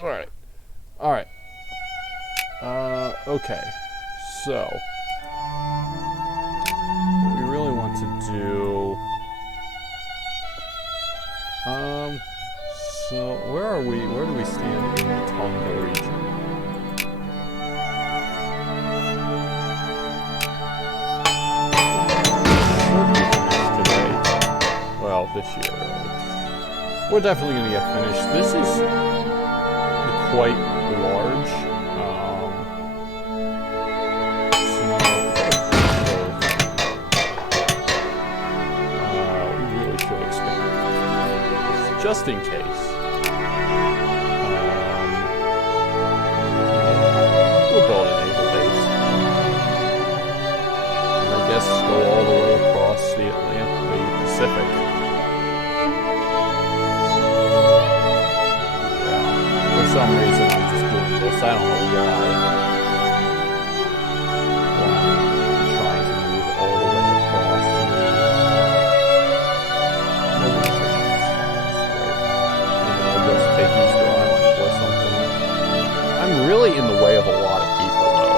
Alright. Alright. Okay. So, what we really want to do... So, where are we? Where do we stand in the Tonga region? Today. Well, this year, really. We're definitely going to get finished. This is quite large. We really should expand just in case. We'll build a naval base. And I guess go all the way across the Pacific. Yeah. For some reason, I'm just doing this. I don't know why. I'm trying to move all the way across. I'll just take Easter Island or something. I'm really in the way of a lot of people, though.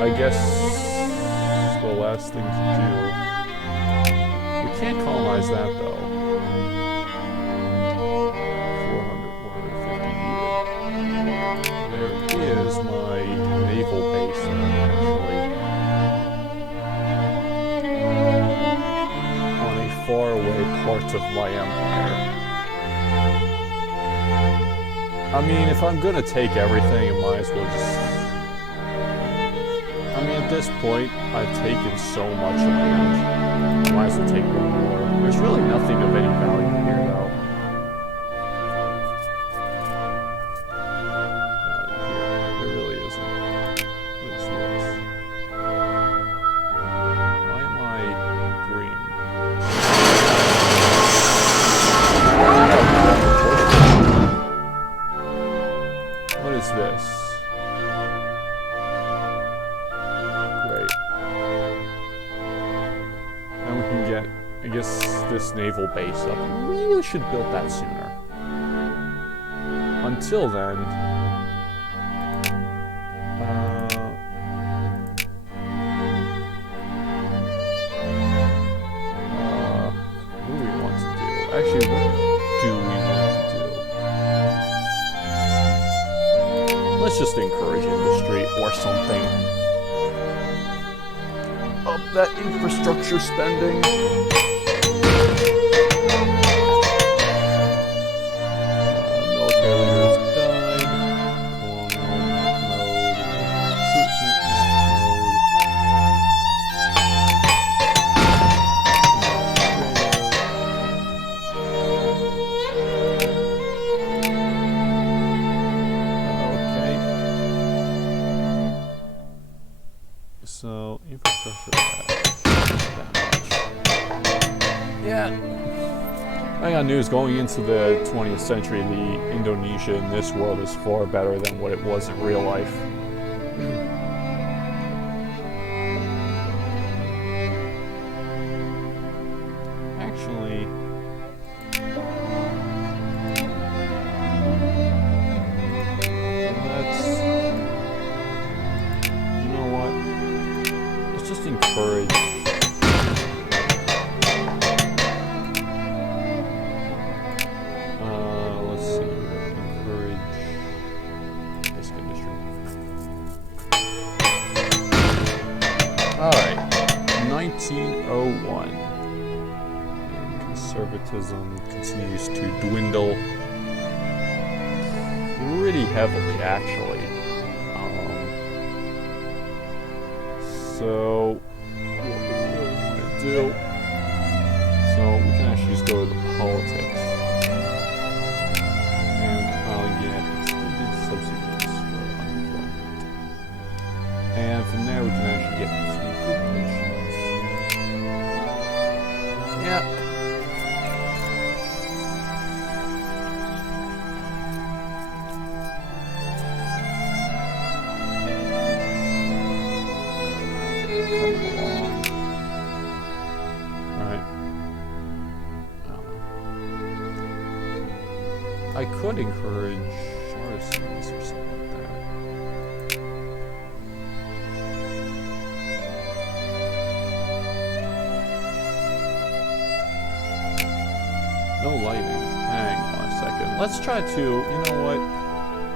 I guess the last thing to do. We can't colonize that though. 400, 450 needed. There is my naval base actually on a faraway part of my empire. I mean, if I'm gonna take everything, it might as well just... I mean, at this point, I've taken so much land. Might as well take one more. There's really nothing of any value this naval base up. We really should have built that sooner. Until then, what do we want to do? Actually, what do we want to do? Let's just encourage industry or something. Up that infrastructure spending. Military leaders died. Colonial mode. Recruitment mode. Okay. So infrastructure that much. Yeah. I got news going into the 20th century. The Indonesia in this world is far better than what it was in real life. Actually, you know what? Let's just encourage. Let's see here. Encourage this industry. Alright. 1901. Conservatism continues to dwindle pretty heavily, actually. So, what we really want to do, so we can actually just go to the politics. And probably get extended subsidies for unemployment. And from there we can actually get some good pensions. Yeah. I could encourage artisans or something like that. No lighting. Hang on a second. Let's try to, you know what?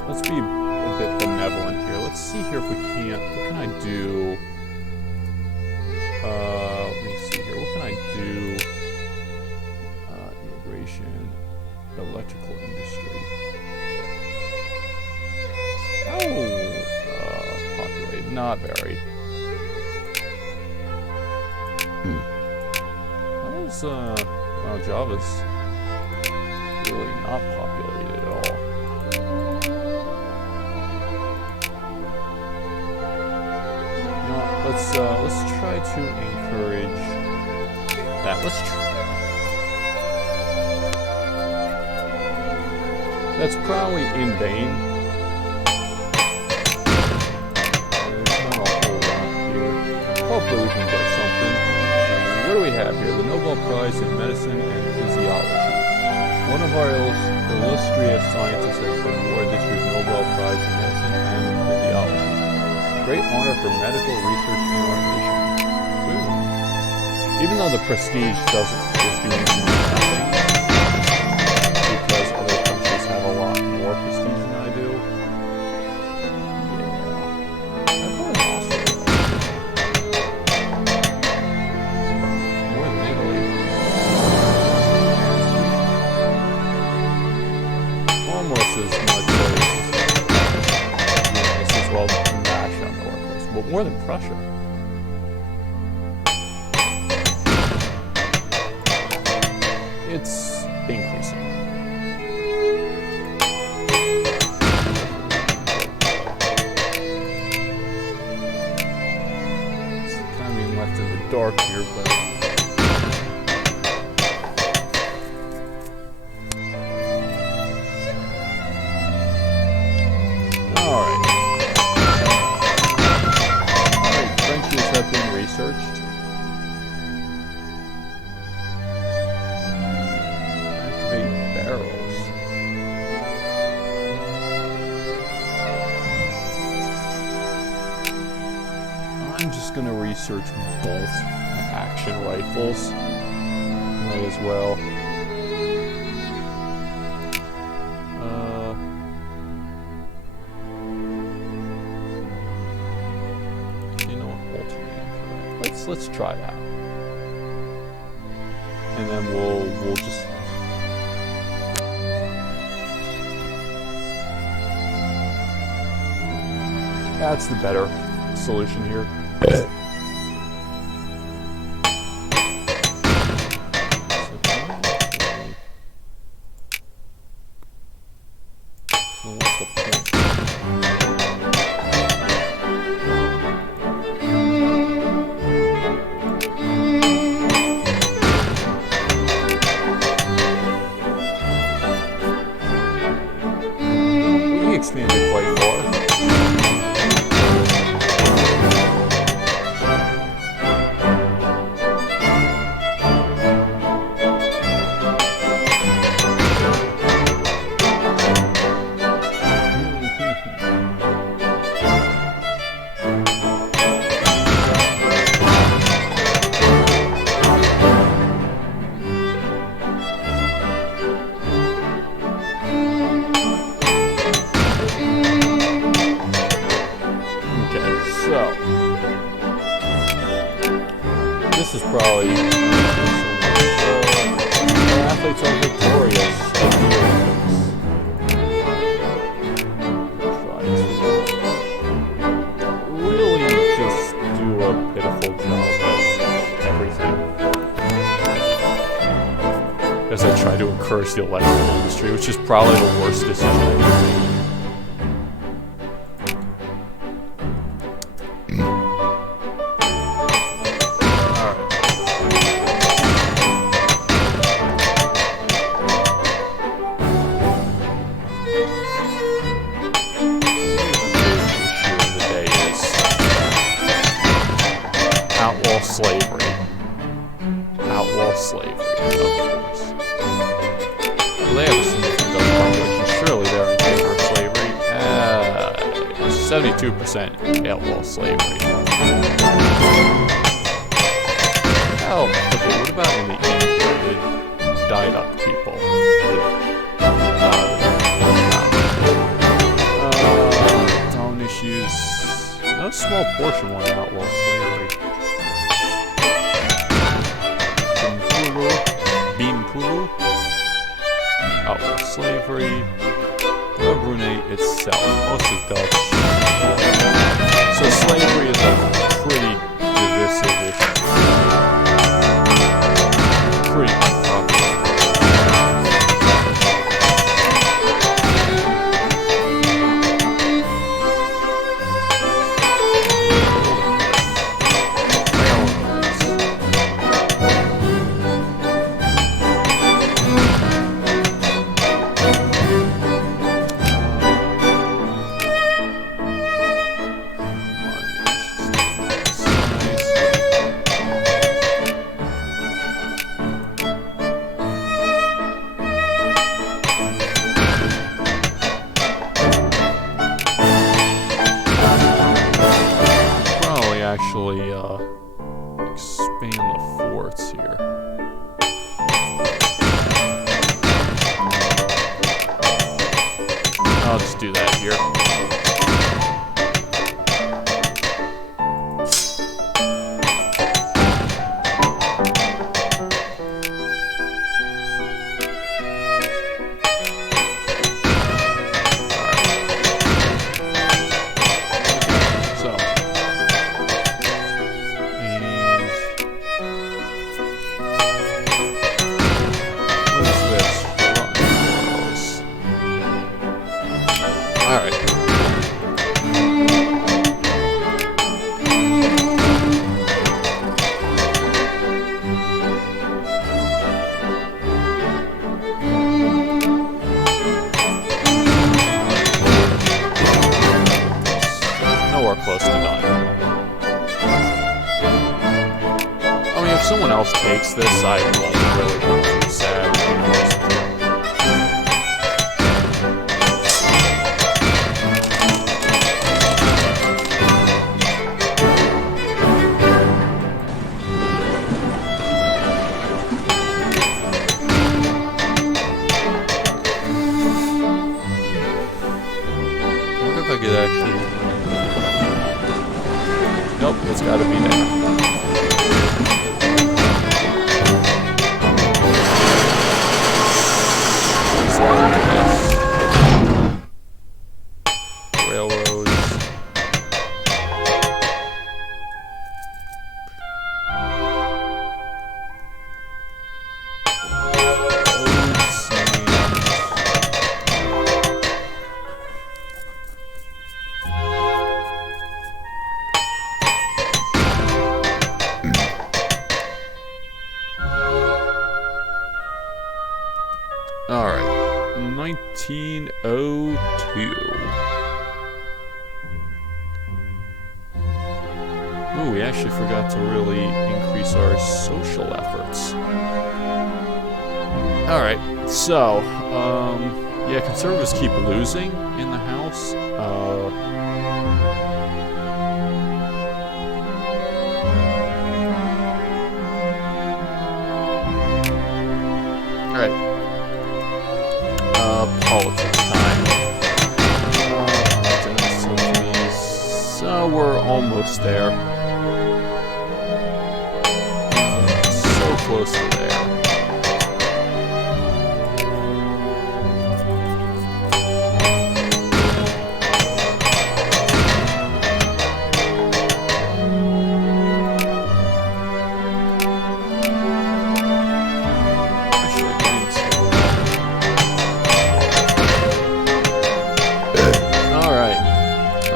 Let's be a bit benevolent here. Let's see here if we can't. What can I do? Let me see here. What can I do? Immigration. Electrical industry. Oh, populated. Not very. What is, well, Java's really not populated at all. You know what, let's try to encourage that. Let's try. That's probably in vain. There's not a whole lot here. Hopefully we can get something. What do we have here? The Nobel Prize in Medicine and Physiology. One of our illustrious scientists has been awarded this year's Nobel Prize in Medicine and Physiology. Great honor for medical research in our nation. Ooh. Even though the prestige doesn't just mean nothing. Have a lot more prestige than I do. Yeah. That's probably awesome. More than Italy. Almost as much as well match on the workforce, but more than Prussia. It's increasing. Left in the dark here, but alright. Trenches have been researched. research bolt action rifles. Might as well. You know, alternating for that. Let's try that. And then we'll just. That's the better solution here. So what's the point? We expanded quite far. This is probably our athletes are victorious at the Olympics. Really just do a pitiful job at everything. As I try to encourage the electrical industry, which is probably the worst decision I've ever made. Outlaw slavery, of course. Well, they have a significant population. Surely they're in favor of slavery. 72% outlaw slavery. Oh, okay, what about in the period? Dyed up people. Own issues. No small portion want outlaw slavery. Beanpulu, outlaw slavery, Brunei itself, mostly Dutch. So slavery is a pretty divisive issue. Pretty unpopular. Actually expand the forts here. I'll just do that here. Close to done. I mean, if someone else takes this, I won't really be too sad. gotta be there. Railroads. Alright, 1902. Ooh, we actually forgot to really increase our social efforts. Alright, so, yeah, conservatives keep losing in the House. Alright. Politics time. So we're almost there. So close to there.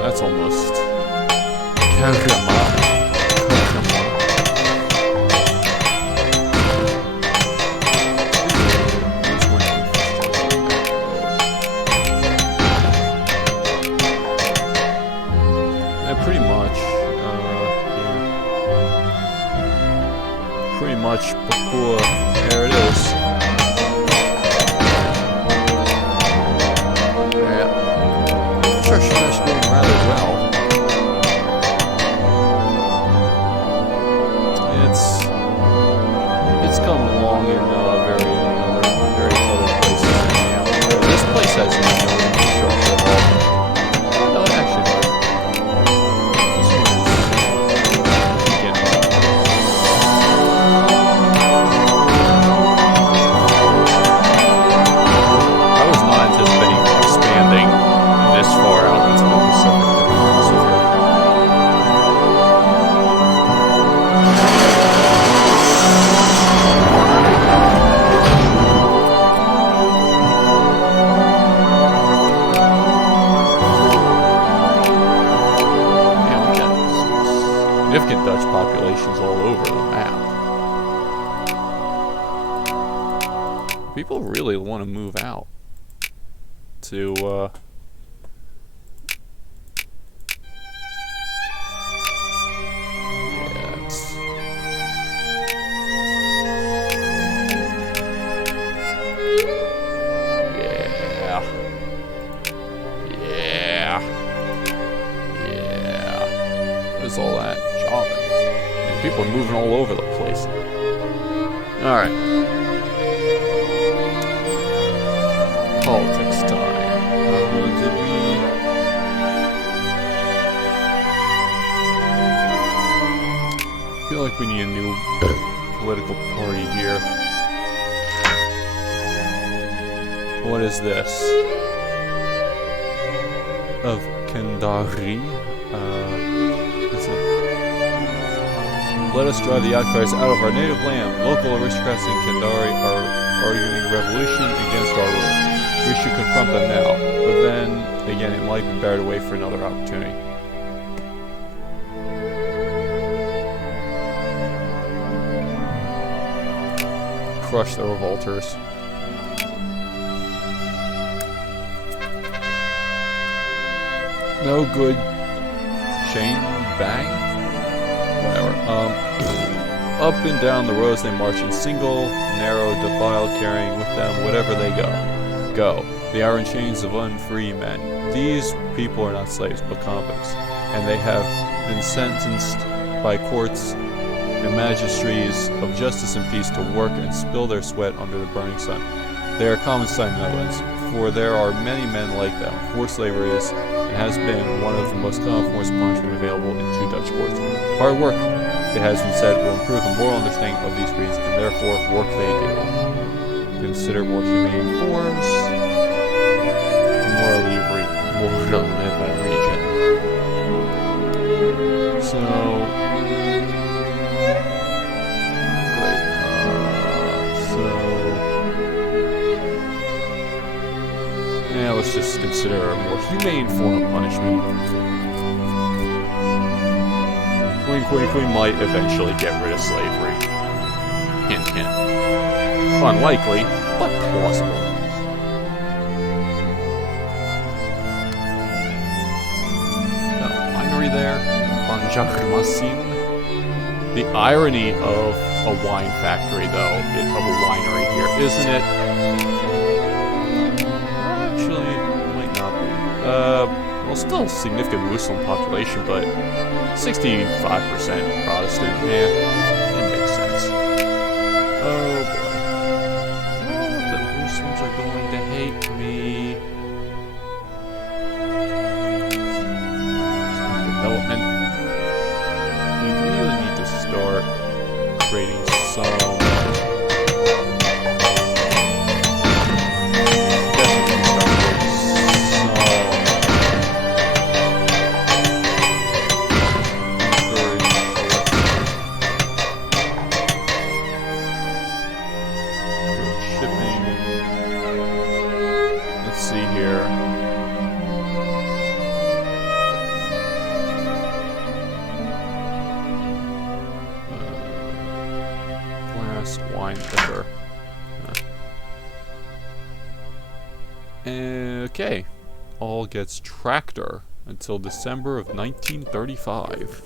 That's almost pretty much, yeah. Pretty much before, there it is. Yeah. Church is going rather well. It's coming along in various other places. Yeah. This place has no infrastructure at all. No, it actually does. This one is beginning. I was not anticipating expanding this far out into the Pacific. Significant Dutch populations all over the map. People really want to move out to all that jobbing. People are moving all over the place. Alright. Politics time. Did we... I feel like we need a new political party here. What is this? Of Kendari? Let us drive the outcries out of our native land. Local aristocrats in Kendari are arguing revolution against our rule. We should confront them now. But then, again, it might be better to wait for another opportunity. Crush the revolters. No good. Chain bang? Whatever. Up and down the roads they march in single, narrow defile, carrying with them whatever they go. The iron chains of unfree men. These people are not slaves, but convicts, and they have been sentenced by courts and magistracies of justice and peace to work and spill their sweat under the burning sun. They are common sight in the Netherlands, for there are many men like them. Forced labor is an has been one of the most common forms of punishment available in two Dutch courts. Hard work, it has been said, will improve the moral understanding of these breeds, and therefore work they do. Consider more humane forms. Morally live that region. So, great. Yeah, let's just consider a more humane form of punishment. Wink, wink, we might eventually get rid of slavery. Hint, hint. Unlikely, but plausible. Winery there. The irony of a wine factory, though, of a winery here, isn't it? Actually, it might not be. Well, still a significant Muslim population, but 65% Protestant. Yeah, it makes sense. Oh boy. Oh, the Muslims are going to hate me. Development. We really need to start creating some. Okay, all gets tractor until December of 1935.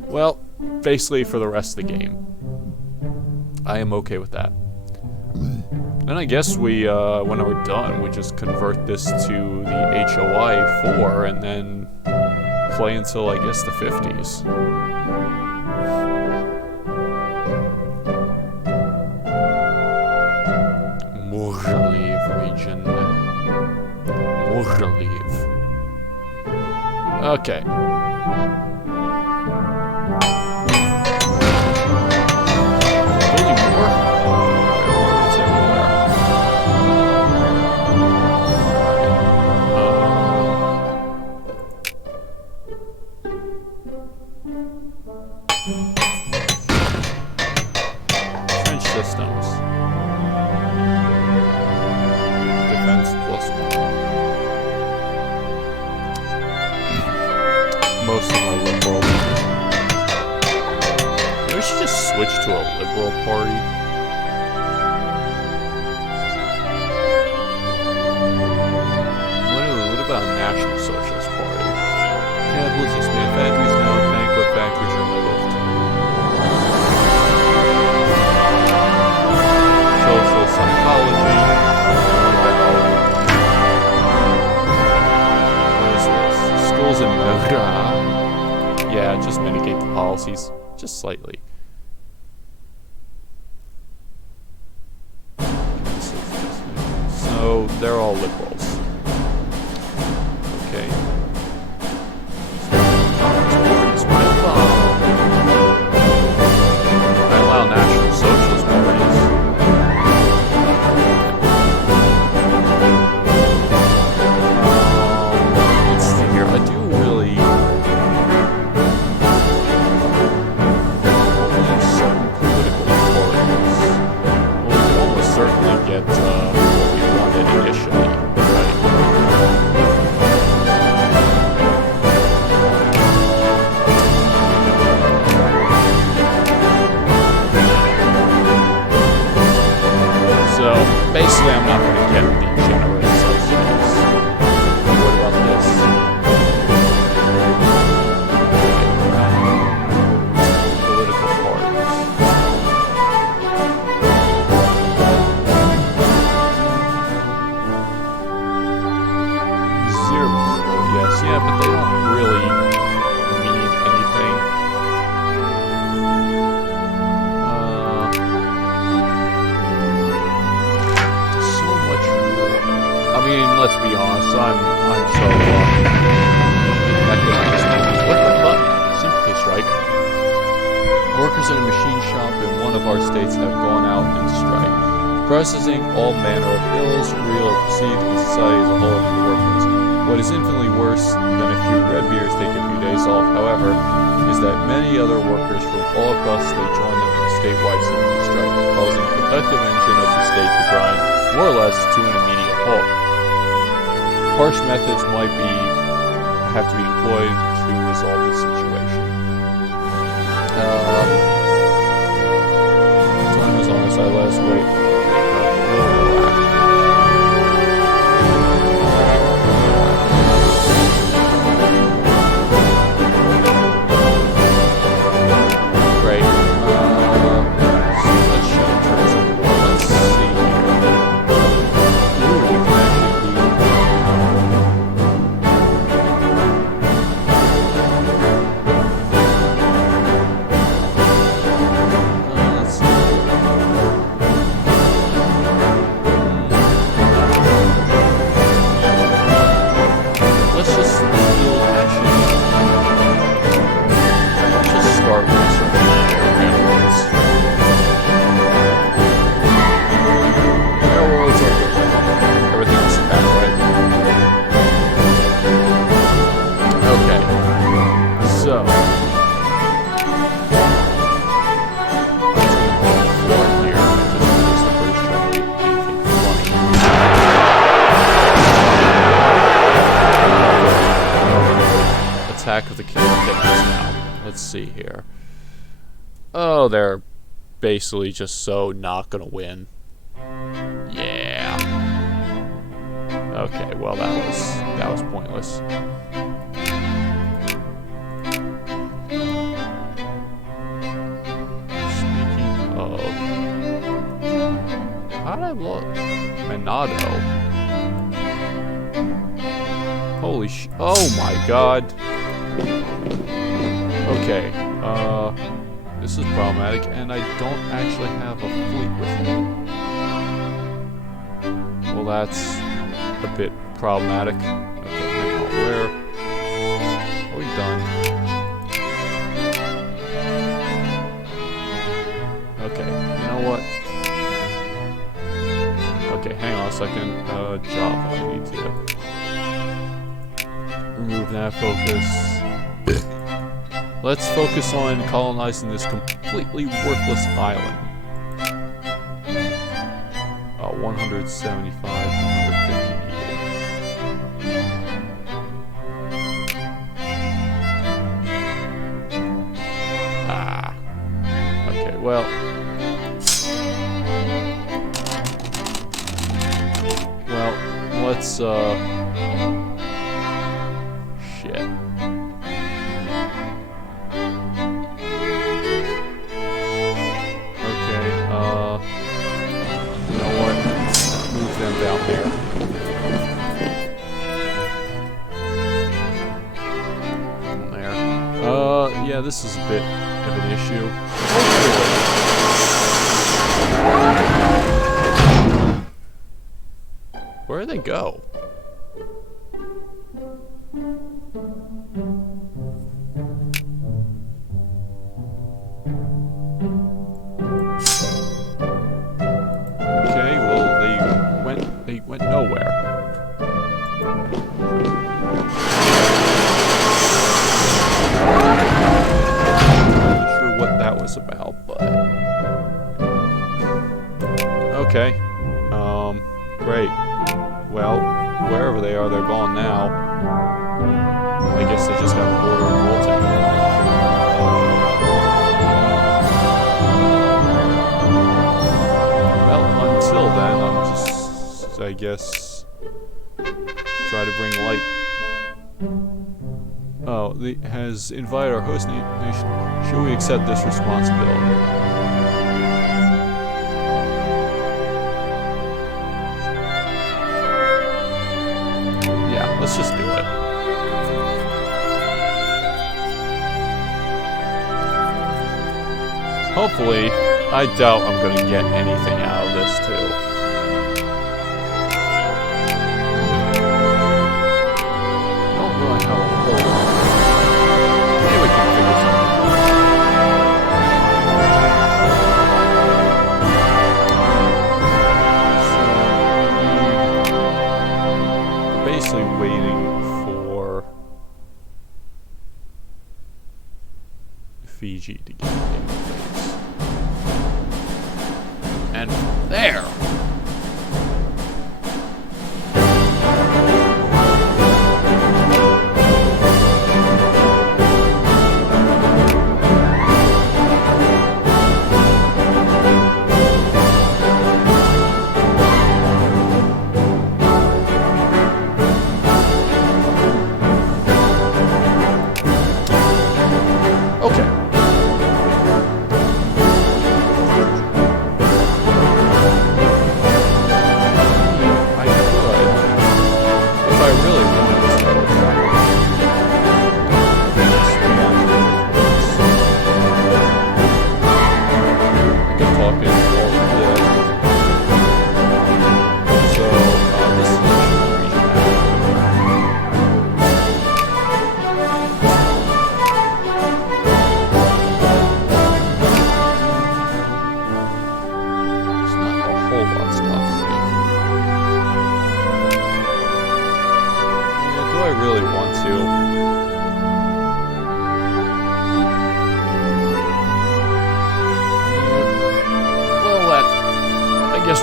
Well, basically for the rest of the game. I am okay with that. Then I guess we, when we're done, we just convert this to the HOI 4 and then play until, I guess, the 50s. Region. Leave. Okay. Really more? It's everywhere. Trench systems. Defense +1. Most of them are liberal. Maybe we should just switch to a liberal party. What about a National Socialist Party? Capitalists expand factories now, bankrupt factories are removed. Social psychology. What is this? Schools in America. Yeah, just mitigate the policies, just slightly. So, they're all liberals. Okay. I allow National Socialist parties. Let's see here, I do really... certainly get what we wanted initially, right? So basically, I'm not going to get the generous subsidies. What about this? Political parties. Yeah, but they don't really mean anything. So much more. I mean, let's be honest, I'm so mechanized movement. What the fuck? Sympathy strike. Workers in a machine shop in one of our states have gone out in strike, processing all manner of ills, real or perceived, in society as a whole for the workers. What is infinitely worse than a few redbeards take a few days off, however, is that many other workers from all across the state join them in a statewide sympathy strike, causing the productive engine of the state to grind more or less to an immediate halt. Harsh methods might have to be employed to resolve the situation. Time is on as I last wait. Great. Let's see here. Ooh, we can actually Attack of the Kingdoms now. Let's see here. Oh, they're basically just so not gonna win. Yeah. Okay, well that was pointless. Speaking of, how did I look? Menado. Holy oh my god. Okay, this is problematic, and I don't actually have a fleet with me. Well, that's a bit problematic. Okay, hang on, where are we done? Okay, you know what? Okay, hang on a second, job, I need to remove that focus. Let's focus on colonizing this completely worthless island. 175, 150 needed. Ah. Okay, well. Well, let's, shit. Down there. There. Yeah, this is a bit of an issue. Where'd they go? They went nowhere. I'm not sure what that was about, but okay. Great. Well, wherever they are, they're gone now. I guess they just got an order of bolting. Well, until then, I'm just, I guess, try to bring light. Oh, has invited our host nation. Should we accept this responsibility? Yeah, let's just do it. Hopefully, I doubt I'm going to get anything out of this, too. I don't really have a whole lot. actually waiting for Fiji to get in place. And there!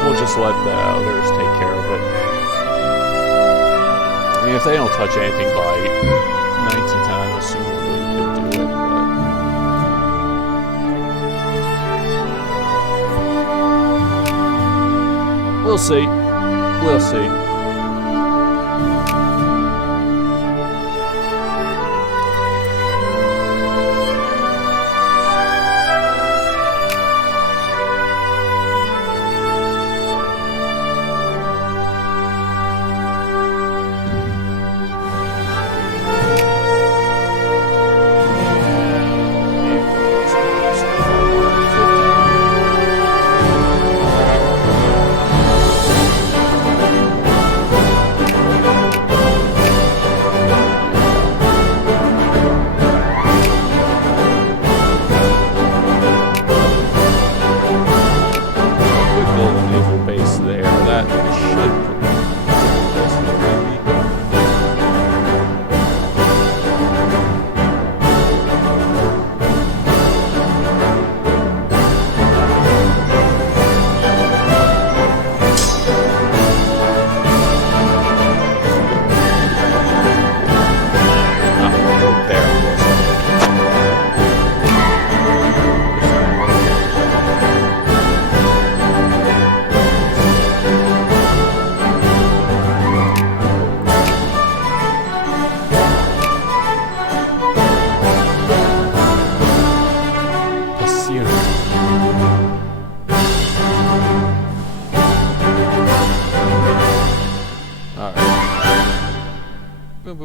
We'll just let the others take care of it. I mean, if they don't touch anything by 1910, I'm assuming we could do it, but we'll see. We'll see.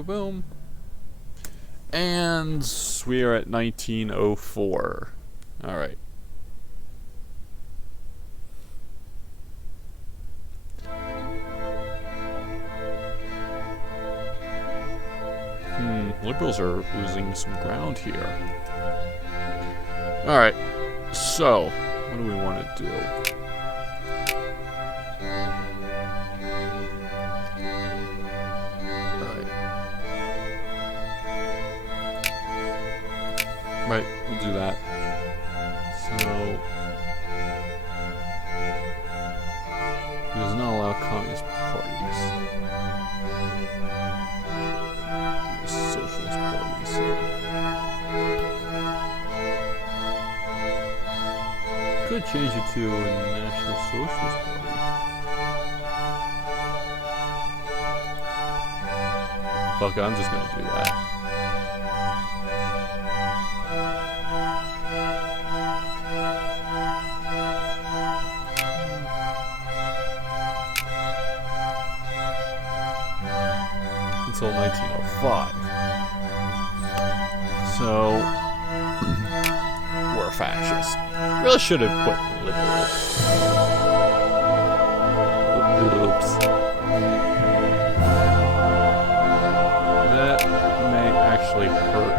Boom. And we are at 1904. Alright. Liberals are losing some ground here. Alright. So, what do we want to do? Right, we'll do that. So, he does not allow communist parties. There's socialist parties here. Could change it to a National Socialist Party. Fuck, I'm just gonna do that. Until 1905. So, we're fascists. Really should have put liberal. Oops. That may actually hurt.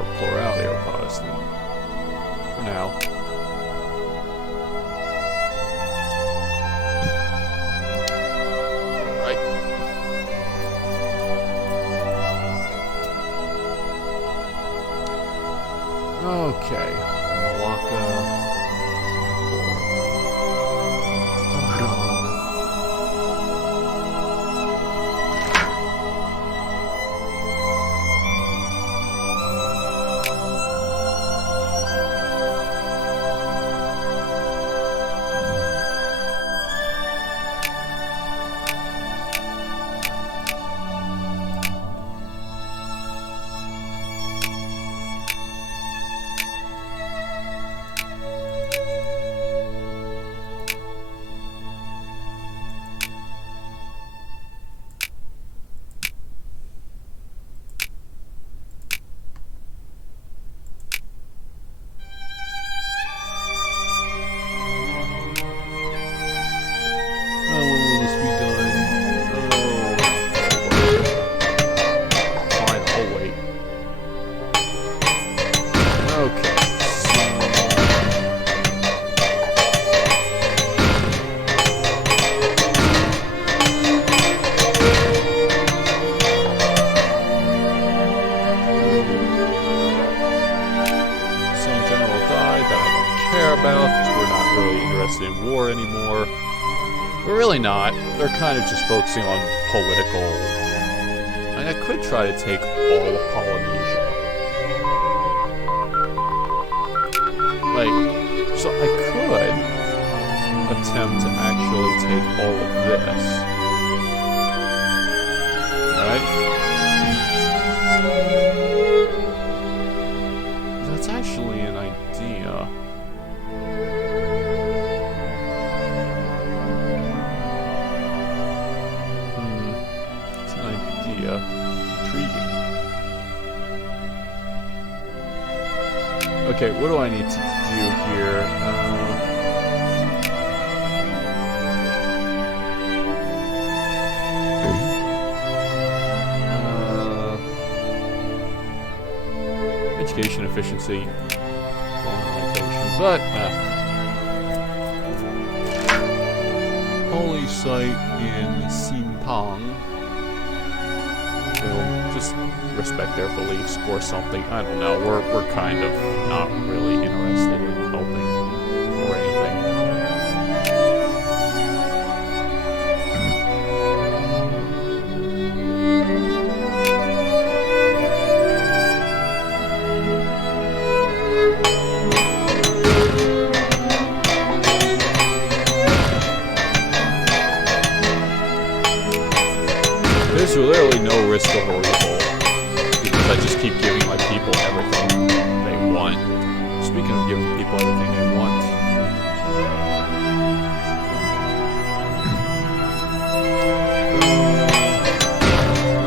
or plurality are Protestant. For now. Right. Okay. Malacca. In war anymore. But really not. They're kind of just focusing on political. And I could try to take all of Polynesia. Like, so I could attempt to actually take all of this. Right? That's actually an idea. Intriguing. Okay, what do I need to do here? Education efficiency, but holy site in Simpang. We'll just respect their beliefs or something. I don't know. We're kind of not really interested in helping or anything. There's literally no risk of a revolt because I just keep giving my people everything they want. Speaking of giving people everything they want,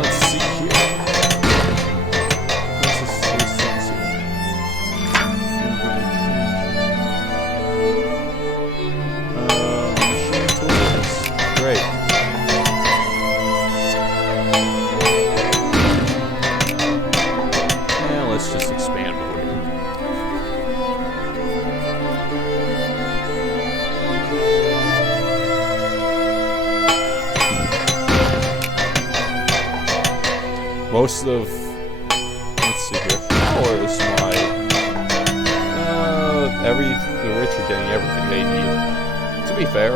let's see here. This is machine tools. Great. Let's just expand over here. Most of, let's see here, power is my, the rich are getting everything they need. To be fair.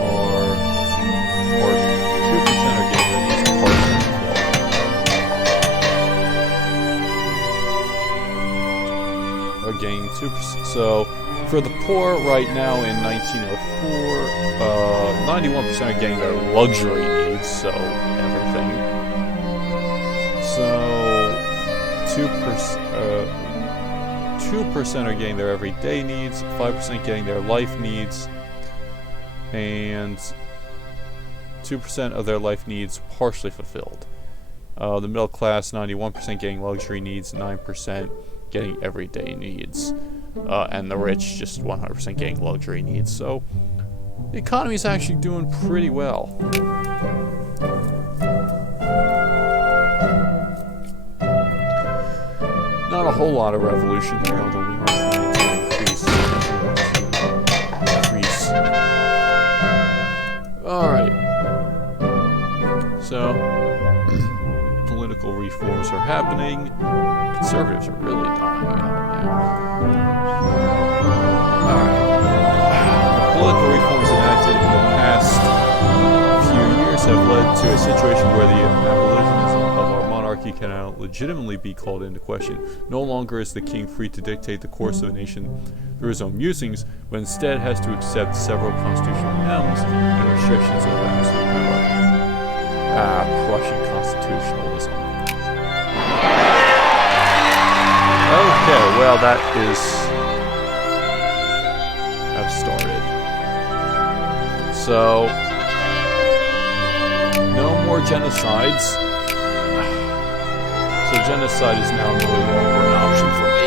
Or 2% are getting their needs partially. Gain 2%. So for the poor right now in 1904, 91% are getting their luxury needs, so everything. So 2% are getting their everyday needs, 5% getting their life needs, and 2% of their life needs partially fulfilled. The middle class, 91% getting luxury needs, 9% getting everyday needs, and the rich just 100% getting luxury needs. So the economy is actually doing pretty well. whole lot of revolution here, although we are trying to increase. Alright. So, political reforms are happening. Conservatives are really dying out now. Alright. Political reforms enacted in the past few years have led to a situation where the abolitionism of our monarchy can now legitimately be called into question. No longer is the king free to dictate the course of a nation through his own musings, but instead has to accept several constitutional nouns and restrictions of absolute power. Prussian constitutionalism. Okay, well that is... I've started. So... no more genocides. So genocide is now no longer an option for me.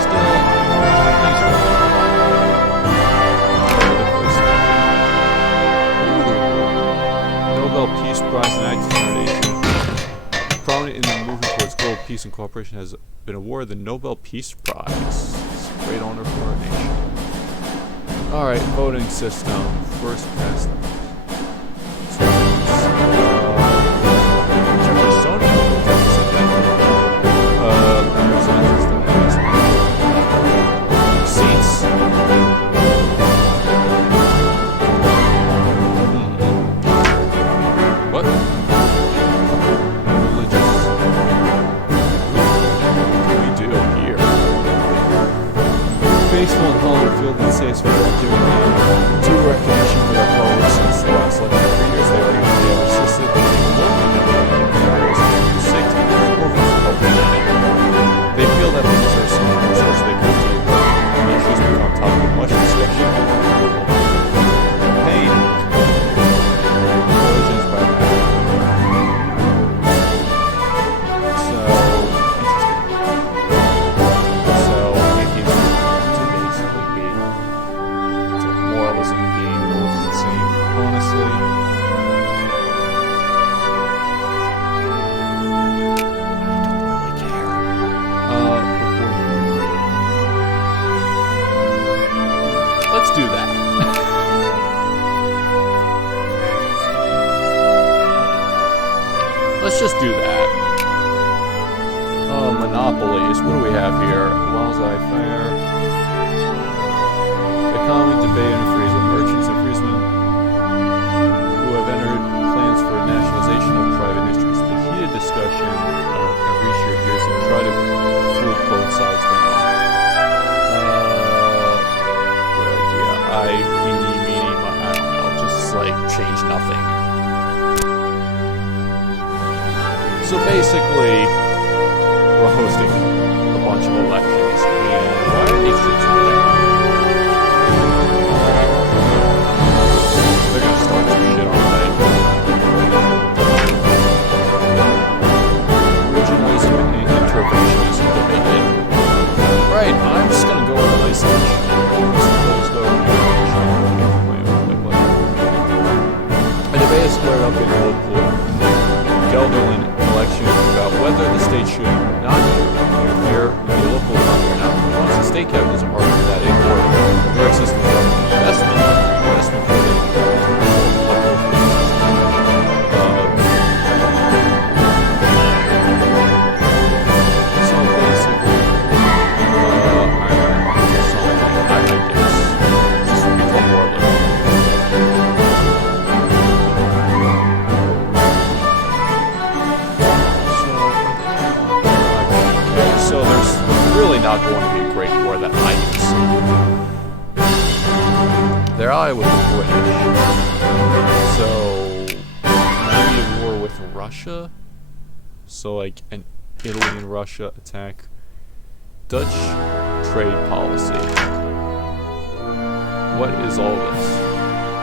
Still, things are Nobel Peace Prize in 1900's. Prominent in the movement towards global peace and cooperation has been awarded the Nobel Peace Prize. It's a great honor for our nation. Alright, voting system. First past. Seats. What? Religious. What can we do here? Baseball and Hollow Field and Saints for giving them due recognition for their hard work since the last 11 years. They have assisted in safety or helping. They feel that they deserve some resource they can do. The issues put on top of much discussion. Pain. Origins by matter. So it is to basically be moralism being the same, honestly. Let's do that. Let's just do that. Monopolies. What do we have here? Laissez-faire. Economy, debate, and freezer. Merchants and freesmen who have entered plans for nationalization of private industries. The heated discussion have reached your ears and try to cool both sides down. I don't know, just like change nothing. So basically, we're hosting a bunch of elections, and why are these troops moving? They're gonna start some shit, aren't they? Originalism and interventionism debated. Right, I'm just gonna go with the legislation. A debate is squared up in local Gelderland elections about whether the state should not interfere in the local economy or not. Once the state capitals argue that a more direct system of investment so basically, I guess this would become more liberal. So there's really not going to be a great war that I can see. Their ally was British. So maybe a war with Russia? So like an Italy and Russia attack. Dutch trade policy. What is all this?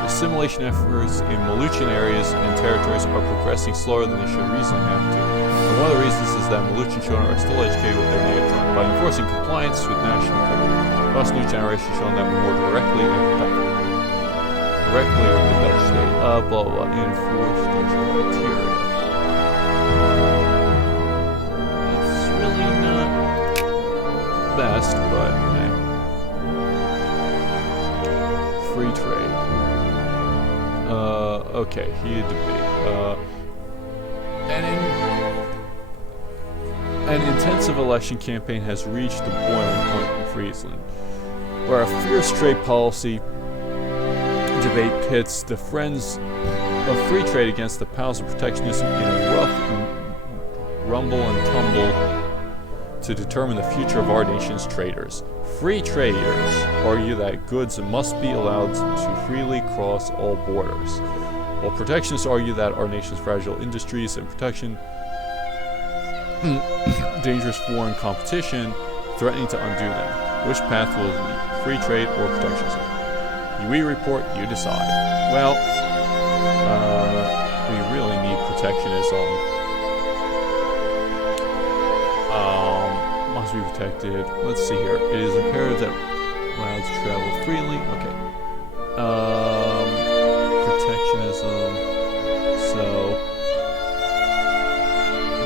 Assimilation efforts in Maluchian areas and territories are progressing slower than they should reasonably have to. And one of the reasons is that Maluchian children are still educated with their native tongue. By enforcing compliance with national code, thus new generations shown them more directly with the Dutch state. blah blah, enforce these criteria. It's really not best, but hey. Free trade. Okay, heated debate. An intensive election campaign has reached the boiling point in Friesland, where a fierce trade policy debate pits the friends of free trade against the pals of protectionism in a rough rumble and tumble to determine the future of our nation's traders. Free traders argue that goods must be allowed to freely cross all borders, while protectionists argue that our nation's fragile industries and protection dangerous foreign competition threatening to undo them. Which path will lead? Free trade or protectionism? We report, you decide. Well, we really need protectionism. Must be protected. Let's see here. It is imperative that allowed to travel freely. Okay. Protectionism. So,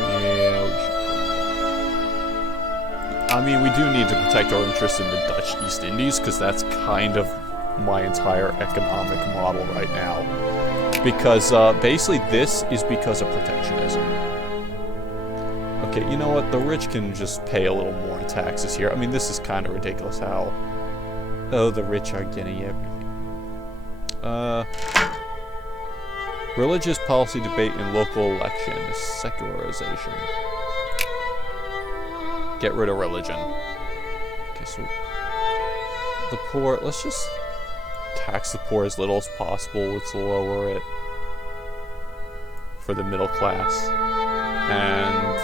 yeah, we should. I mean, we do need to protect our interests in the Dutch East Indies, because that's kind of my entire economic model right now. Because, basically, this is because of protectionism. Okay, you know what? The rich can just pay a little more in taxes here. I mean, this is kind of ridiculous how... Oh, the rich are getting everything. Religious policy debate in local elections. Secularization. Get rid of religion. Okay, so... The poor... Let's just tax the poor as little as possible. Let's lower it for the middle class. And...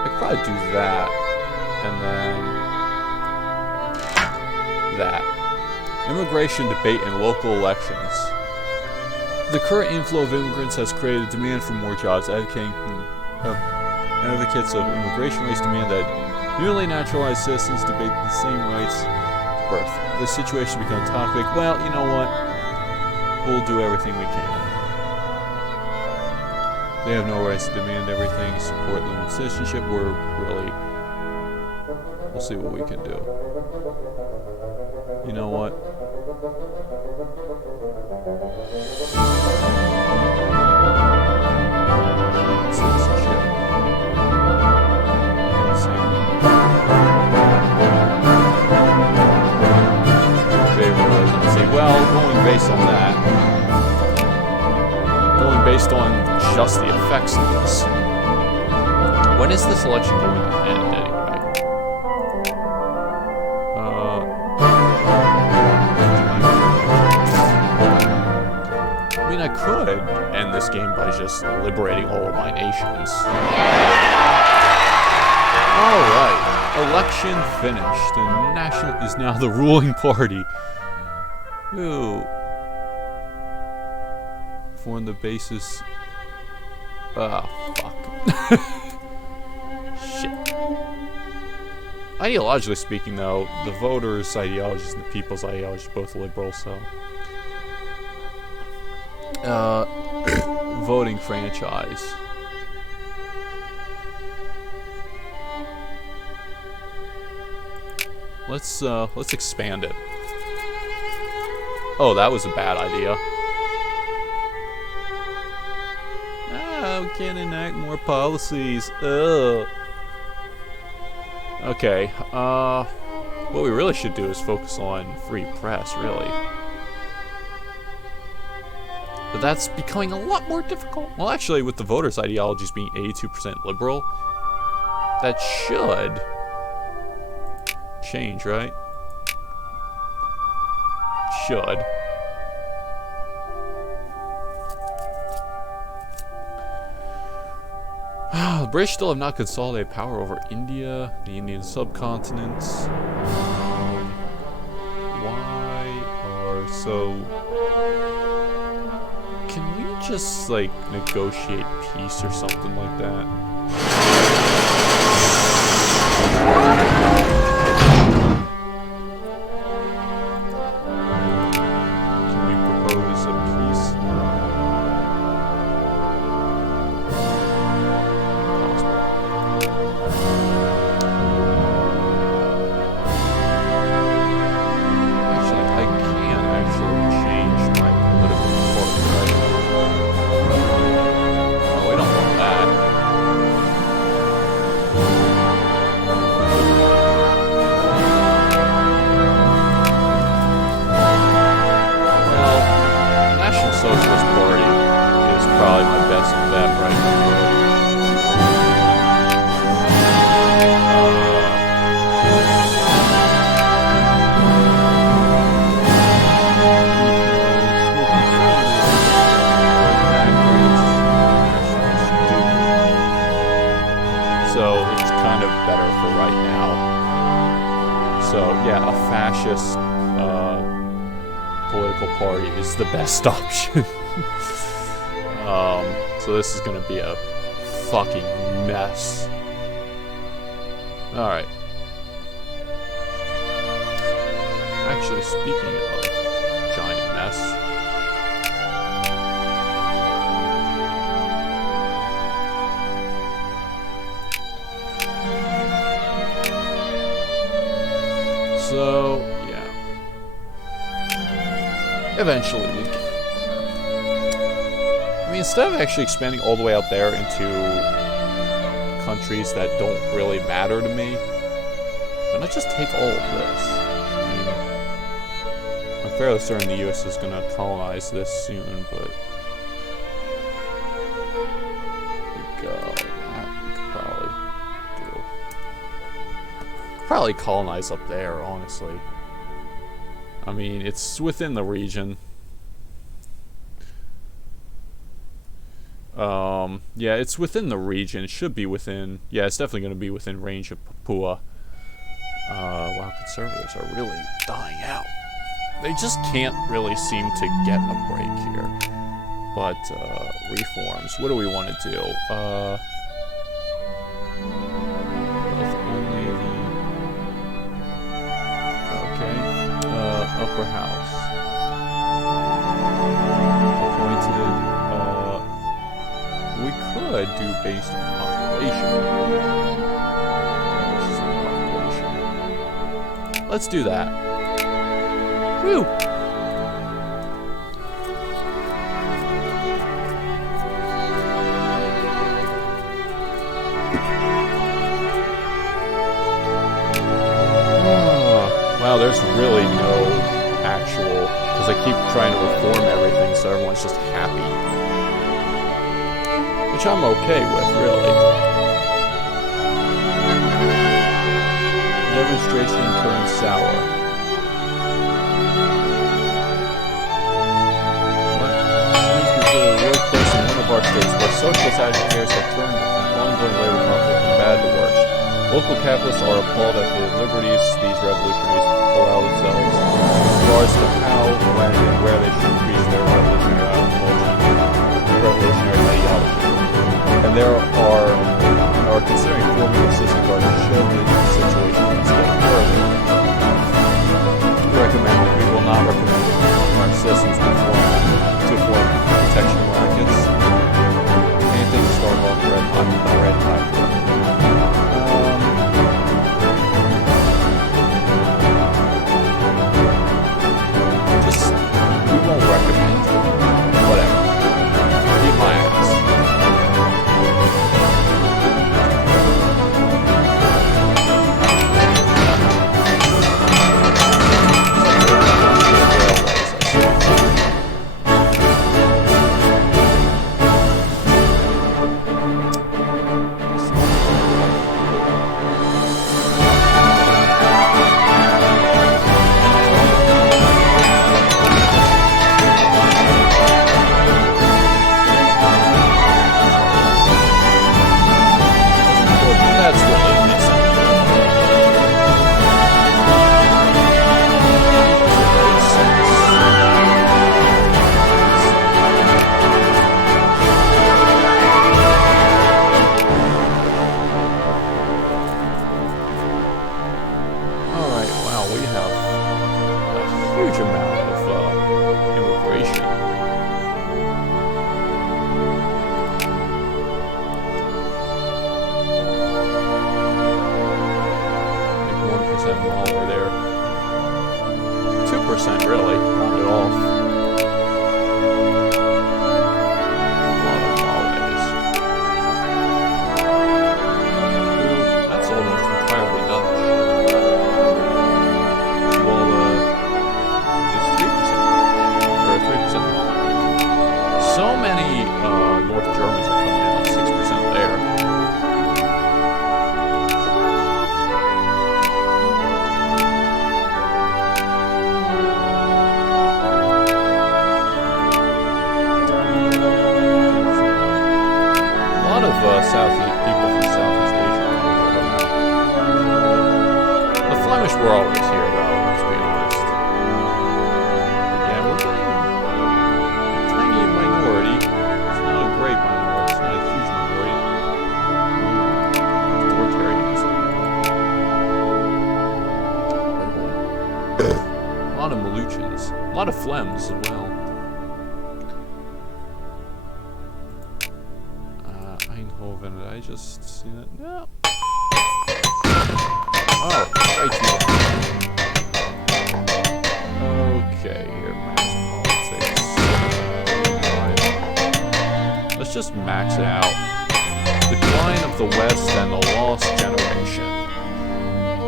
I could probably do that. And then... that. Immigration debate in local elections. The current inflow of immigrants has created a demand for more jobs. Advocates of immigration rights demand that newly naturalized citizens debate the same rights of birth. This situation becomes a topic. Well, you know what? We'll do everything we can. They have no rights to demand everything. Support limited citizenship. We're really... We'll see what we can do. You know what? Citizenship. Favorite residency. Well, going based on that. Going based on just the effects of this. When is this election going to end anyway? I mean, I could end this game by just liberating all of my nations. Alright, election finished. The National is now the ruling party. Ooh. Form the basis. Ah, fuck. Shit. Ideologically speaking, though, the voters' ideologies and the people's ideologies are both liberal, so... voting franchise. Let's expand it. Oh, that was a bad idea. We can't enact more policies. Ugh. Okay, what we really should do is focus on free press, really. But that's becoming a lot more difficult. Well, actually, with the voters' ideologies being 82% liberal, that should change, right? Should. The British still have not consolidated power over India, the Indian subcontinent. Why are so... Can we just, like, negotiate peace or something like that? Can we probably my best bet right now. So it's kind of better for right now. So yeah, a fascist political party is the best option. So this is gonna be a fucking mess. Alright. Actually, speaking of giant mess, so, yeah. Eventually we get. I mean, instead of actually expanding all the way out there into countries that don't really matter to me, why not just take all of this? I mean, I'm fairly certain the US is going to colonize this soon, but we could probably do. Probably colonize up there, honestly. I mean, it's within the region. Yeah, it's within the region. It should be within. Yeah, it's definitely going to be within range of Papua. Wow, conservatives are really dying out. They just can't really seem to get a break here. But, reforms. What do we want to do? Upper house. Appointed. We could do based on population. Let's do that. Woo! Wow, there's really no actual, because I keep trying to reform everything so everyone's just happy. Which I'm okay with, really. Demonstration turned sour. What? This is the workplace in one of our states where socialist agitators have turned an ongoing labor conflict from bad to worse. Local capitalists are appalled at the liberties these revolutionaries allow themselves as far as to how, when, and where they should increase their revolutionary ideology. And there are considering forming a system guard to show the situation instead of further. We recommend that we will not recommend our systems to form protection rackets. Anything to start off red hot. We won't recommend it. Whatever. Eat my ass. So many lot of phlegms as well. Eindhoven, did I just see that? No. Oh, right here. Okay, here, max politics. Let's just max it out. Decline of the West and the Lost Generation.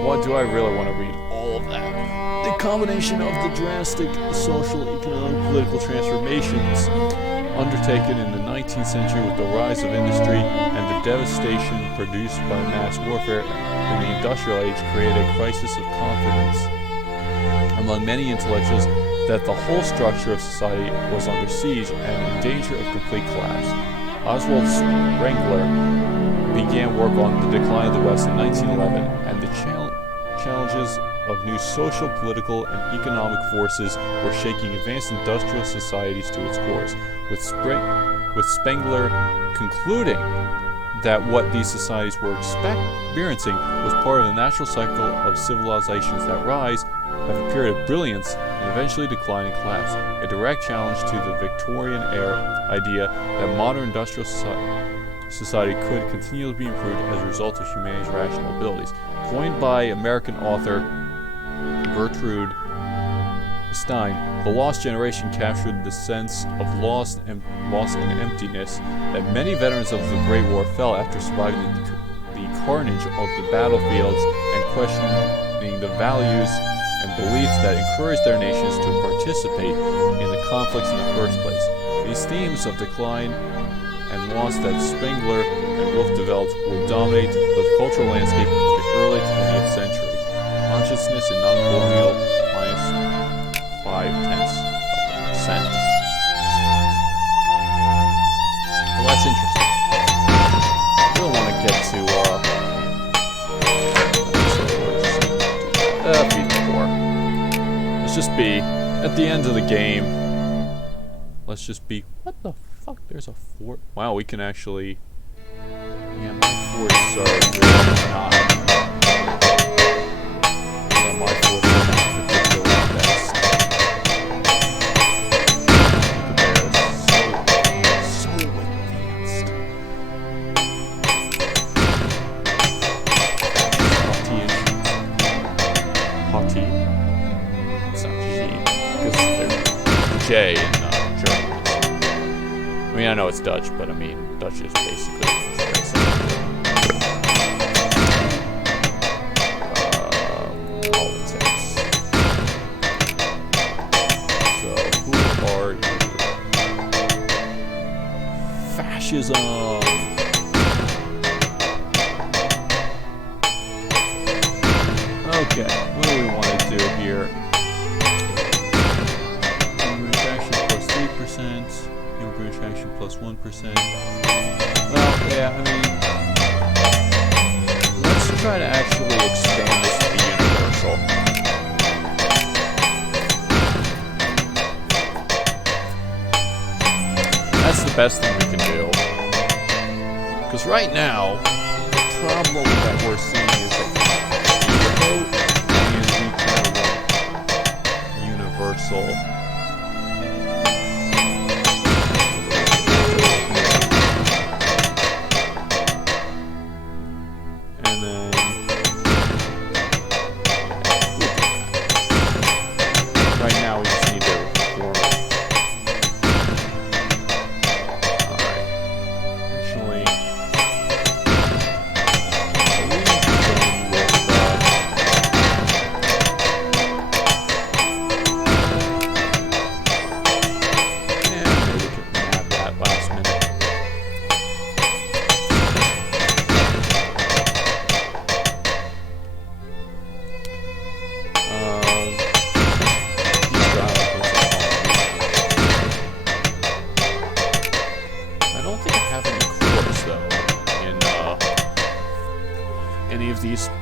What do I really want to read? All of that. The combination of the drastic social, economic, political transformations undertaken in the 19th century with the rise of industry and the devastation produced by mass warfare in the industrial age created a crisis of confidence among many intellectuals that the whole structure of society was under siege and in danger of complete collapse. Oswald Spengler began work on the decline of the West in 1911, and the challenges of new social, political, and economic forces were shaking advanced industrial societies to its cores, with Spengler concluding that what these societies were experiencing was part of the natural cycle of civilizations that rise, have a period of brilliance, and eventually decline and collapse, a direct challenge to the Victorian era idea that modern industrial society could continually be improved as a result of humanity's rational abilities. Coined by American author Gertrude Stein, the Lost Generation captured the sense of loss and emptiness that many veterans of the Great War felt after surviving the carnage of the battlefields and questioning the values and beliefs that encouraged their nations to participate in the conflicts in the first place. These themes of decline and loss that Spengler and Wolff developed will dominate the cultural landscape of the early 20th century. Consciousness in non-colonial minus 0.5%. Well, that's interesting. I really want to get to beat the 4. Let's just be at the end of the game. Let's just be. What the fuck? There's a fort. Wow, we can actually. Yeah, my forts are really not. Yeah, my forts are not particularly best. Look at there, so advanced. Haughty. It's not G, because they're J in German. I mean, I know it's Dutch, but I mean, Dutch is basically very similar. Politics. So, who are you? Fascism! Okay, what do we want to do here? Reaction plus 3%. Immigrant attraction plus 1%. Well, yeah, I mean, let's try to actually expand this to be universal. That's the best thing we can do. Because right now, the problem that we're seeing is that we kind of want universal.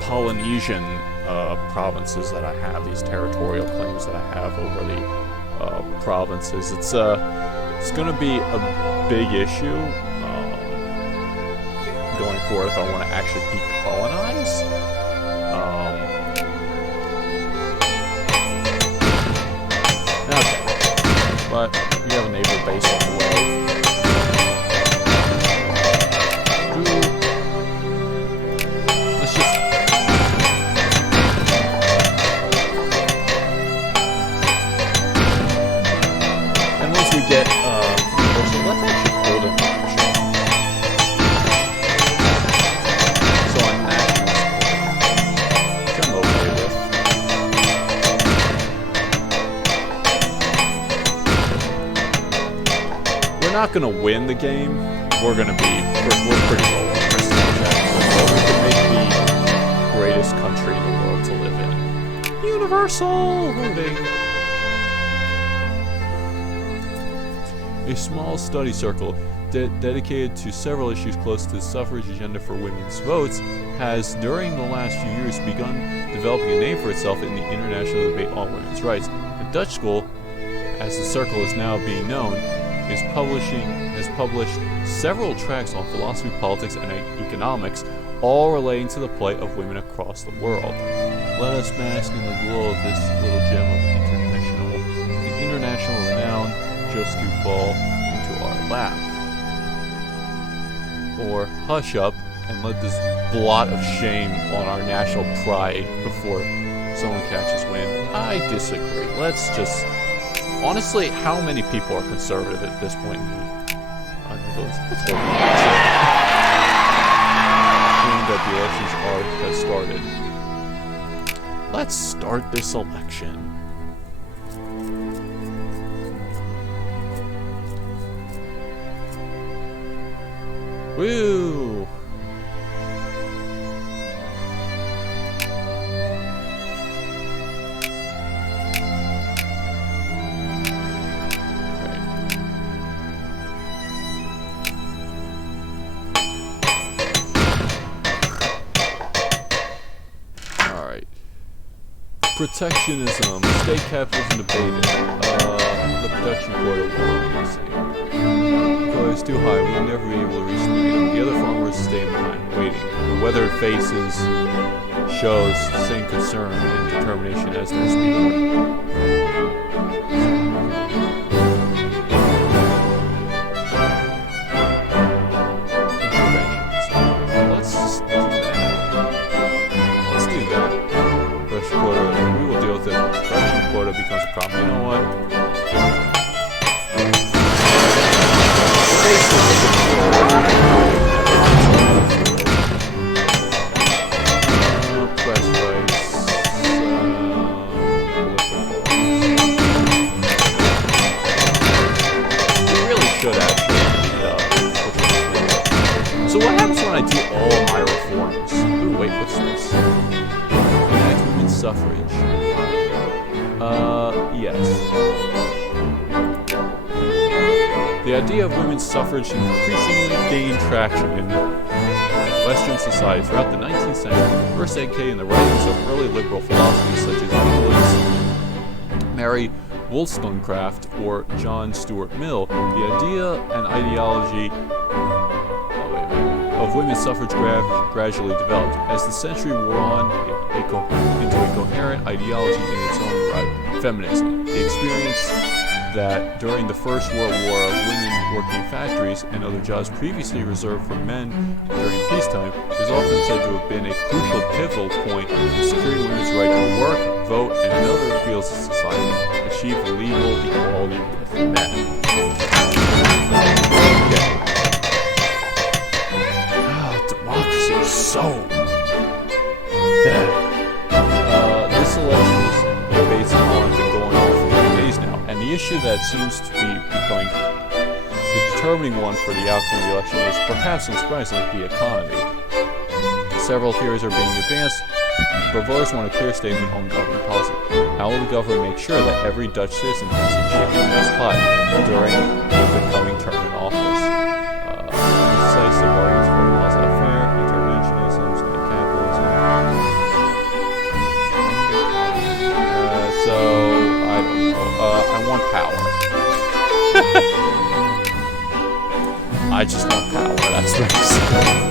Polynesian provinces that I have, these territorial claims that I have over the provinces. It's going to be a big issue going forward if I want to actually decolonize. Okay. but we have a naval base on the way. Let's just... And once we get, let's actually hold an action. So on national support, which I'm okay with. We're not going to win the game. We're going to be, we're pretty low on prestige, actually. So we can make the greatest country in the world to live in. Universal voting. A small study circle dedicated to several issues close to the suffrage agenda for women's votes has, during the last few years, begun developing a name for itself in the international debate on women's rights. The Dutch School, as the circle is now being known, has published several tracts on philosophy, politics, and economics, all relating to the plight of women across the world. Let us bask in the glow of this little gem of international renown, just to fall into our lap. Or hush up and let this blot of shame on our national pride before someone catches wind. I disagree. Let's just... Honestly, how many people are conservative at this point in the Netherlands? Let's hold on. Seeing that the elections has started. Let's start this election. Woo! Protectionism, state capitalism debated, the production quota will be insane. Quota is too high, we will never be able to reach the medium. The other farmers stay behind, waiting. The weathered faces shows the same concern and determination as their speaker. Becomes a problem. You know what? Press rights. We really should actually so what happens when I do all my reforms? Ooh, wait, what's this? Enact women's suffrage. Yes. The idea of women's suffrage increasingly gained traction in Western society throughout the 19th century, first echoed in the writings of early liberal philosophers such as England's Mary Wollstonecraft or John Stuart Mill. The idea and ideology of women's suffrage gradually developed. As the century wore on into a coherent ideology in its own right, feminism. The experience that during the First World War of women working in factories and other jobs previously reserved for men during peacetime is often said to have been a crucial pivotal point in securing women's right to work, vote, and in other fields of society achieve legal equality with men. Democracy is so dead. This election debates have been going on for many days now, and the issue that seems to be becoming the determining one for the outcome of the election is, perhaps unsurprisingly, the economy. Several theories are being advanced, but voters want a clear statement on government policy. How will the government make sure that every Dutch citizen has a chicken in his pot during the coming term in office? Decisive arguments for laissez-faire, interventionism, state capitalism. So, I don't know. I want power. I just want power, that's what I'm saying.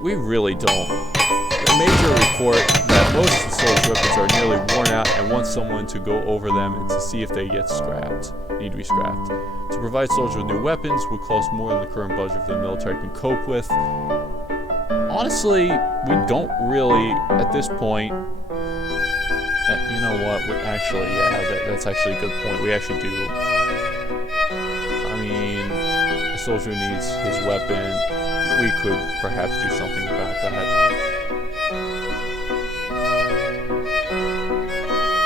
we really don't. The major report that most of the soldier weapons are nearly worn out and wants someone to go over them and to see if they need to be scrapped. To provide soldiers with new weapons would cost more than the current budget for the military can cope with. Honestly, we don't really, at this point, you know what, that's actually a good point. We actually do. I mean, a soldier needs his weapon. We could perhaps do something about that.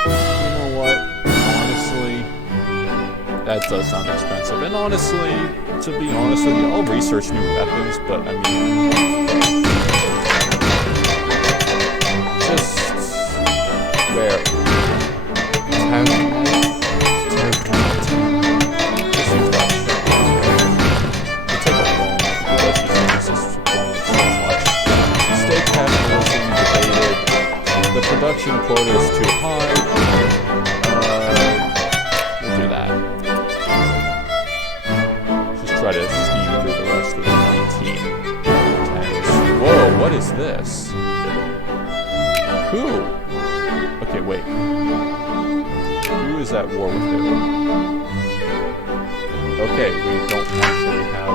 You know what, honestly, that does sound expensive. And honestly, to be honest with you, I'll research new weapons, but I mean, just where? Production quota is too high. We'll do that. Just try to steam through the rest of the 1910s. Whoa, what is this? Who? Okay, wait. Who is at war with who? Okay, we don't actually have...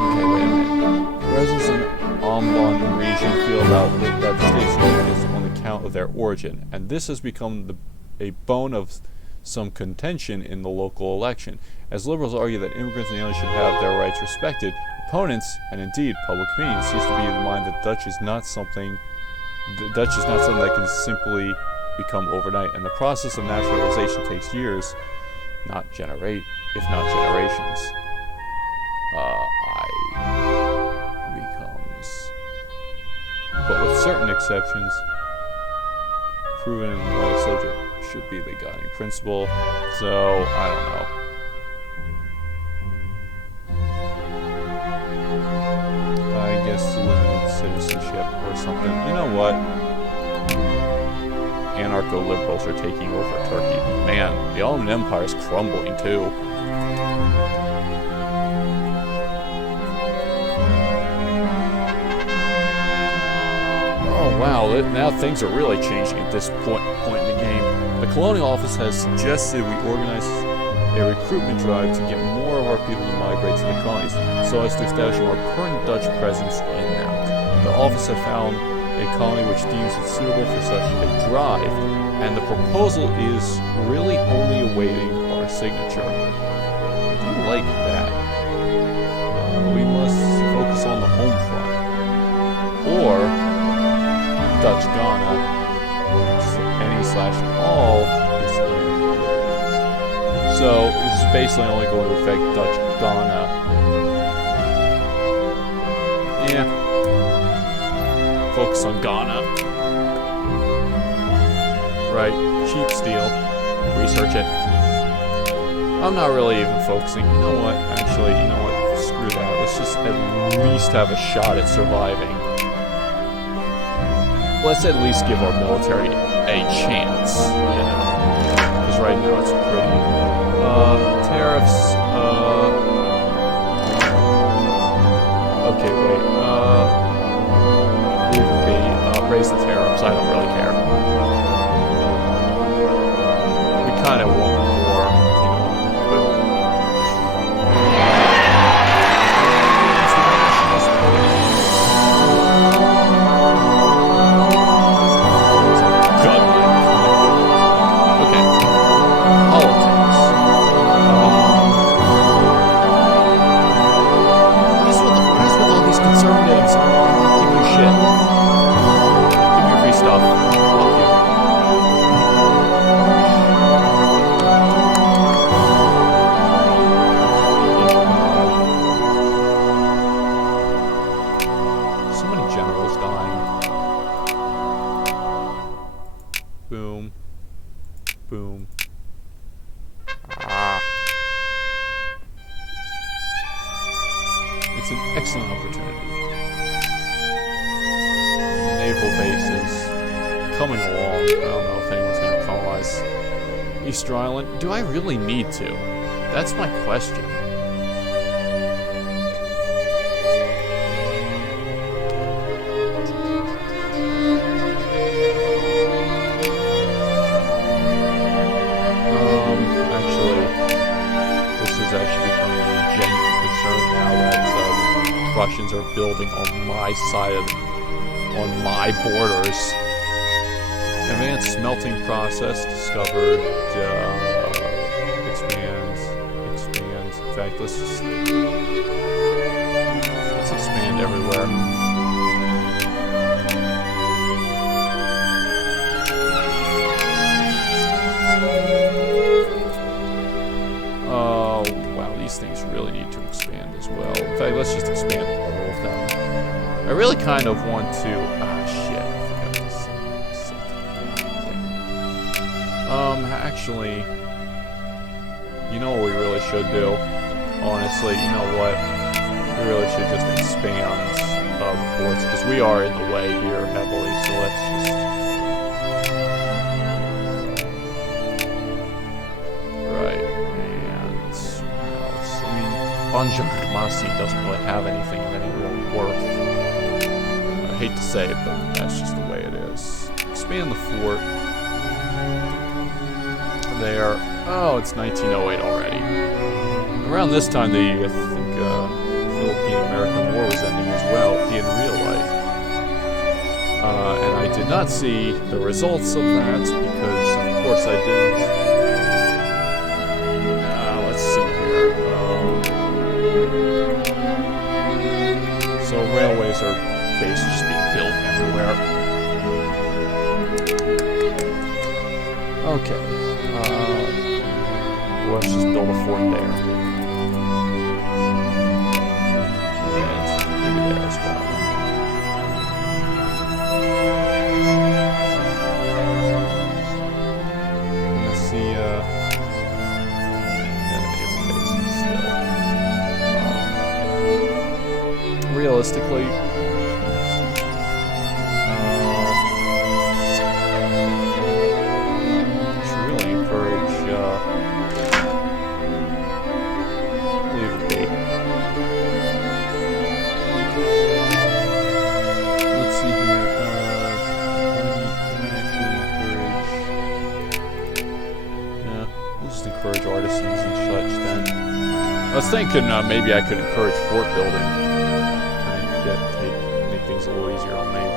Okay, wait a minute. Residents in Ambon region feel that the state's is on account of their origin, and this has become a bone of some contention in the local election. As liberals argue that immigrants and aliens should have their rights respected, opponents, and indeed public opinion, seems to be of the mind that Dutch is not something that can simply become overnight, and the process of naturalization takes years, if not generations. But with certain exceptions, proven in the loyal subject should be the guiding principle. So, I don't know. I guess limited citizenship or something. You know what? Anarcho-liberals are taking over Turkey. Man, the Ottoman Empire is crumbling too. Wow, now things are really changing at this point in the game. The Colonial Office has suggested we organize a recruitment drive to get more of our people to migrate to the colonies, so as to establish a more permanent Dutch presence in them. The office has found a colony which deems it suitable for such a drive, and the proposal is really only awaiting our signature. I do like that. We must focus on the home front. Or Dutch Ghana, any/all is limited. So this is basically only going to affect Dutch Ghana. Yeah. Focus on Ghana. Right, cheap steel. Research it. I'm not really even focusing. You know what? Actually, you know what? Screw that. Let's just at least have a shot at surviving. Let's at least give our military a chance, you know, because right now it's pretty, tariffs, okay, wait, leave it be, raise the tariffs, I don't really care. We kind of want more, you know, Boom. Boom. Ah. It's an excellent opportunity. Naval bases coming along. I don't know if anyone's going to colonize Easter Island. Do I really need to? That's my question. Prussians are building on my side of on my borders. Advanced smelting process discovered. Expands. In fact, let's expand everywhere. Oh wow, these things really need to expand as well. In fact, let's just expand all of them. I really kind of want to. Shit. I forgot this thing. Actually, you know what we really should do? Honestly, you know what? We really should just expand the forts, because we are in the way here heavily, so let's just... Right, and what else? I mean, Banja Masi doesn't really have anything of any real worth. I hate to say it, but that's just the way it is. Expand the fort. There. Oh, it's 1908 already. Around this time, I think, Philippine-American War was ending as well, in real life. And I did not see the results of that, because, of course, I didn't. Let's see here. So, railways are basically just being built everywhere. Okay. Let's just build a fort there. And maybe there as well. Let's see, naval bases still. Realistically, should really encourage, let's see here. We'll just encourage artisans and such then. I was thinking maybe I could encourage fort building. Make things a little easier on me, but...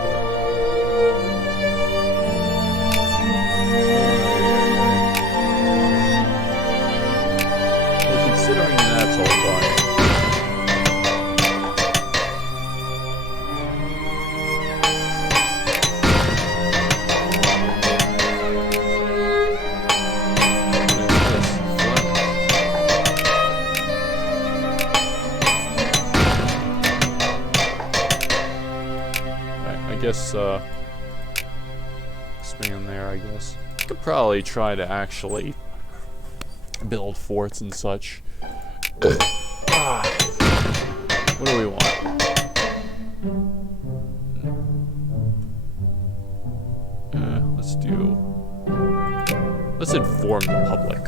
Well, considering that's all done. Expand there, I guess. Could probably try to actually build forts and such. What do we want? Let's inform the public.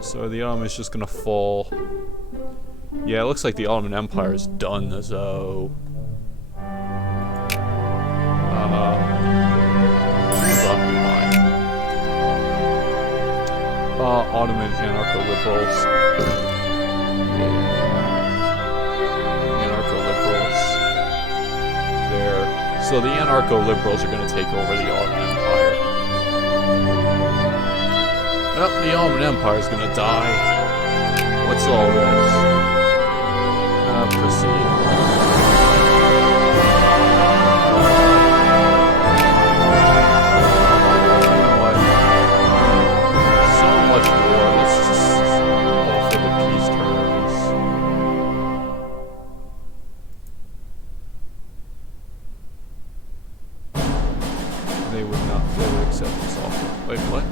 So the Ottoman is just gonna fall. Yeah, it looks like the Ottoman Empire is done as though. Ottoman anarcho-liberals. Anarcho-liberals. There. So the anarcho-liberals are gonna take over the Ottoman Empire. Well, the Ottoman Empire is gonna die. What's all this? Proceed. You know what? So much war. Let's just go for the peace terms. They would not. They would accept this offer. Wait, what?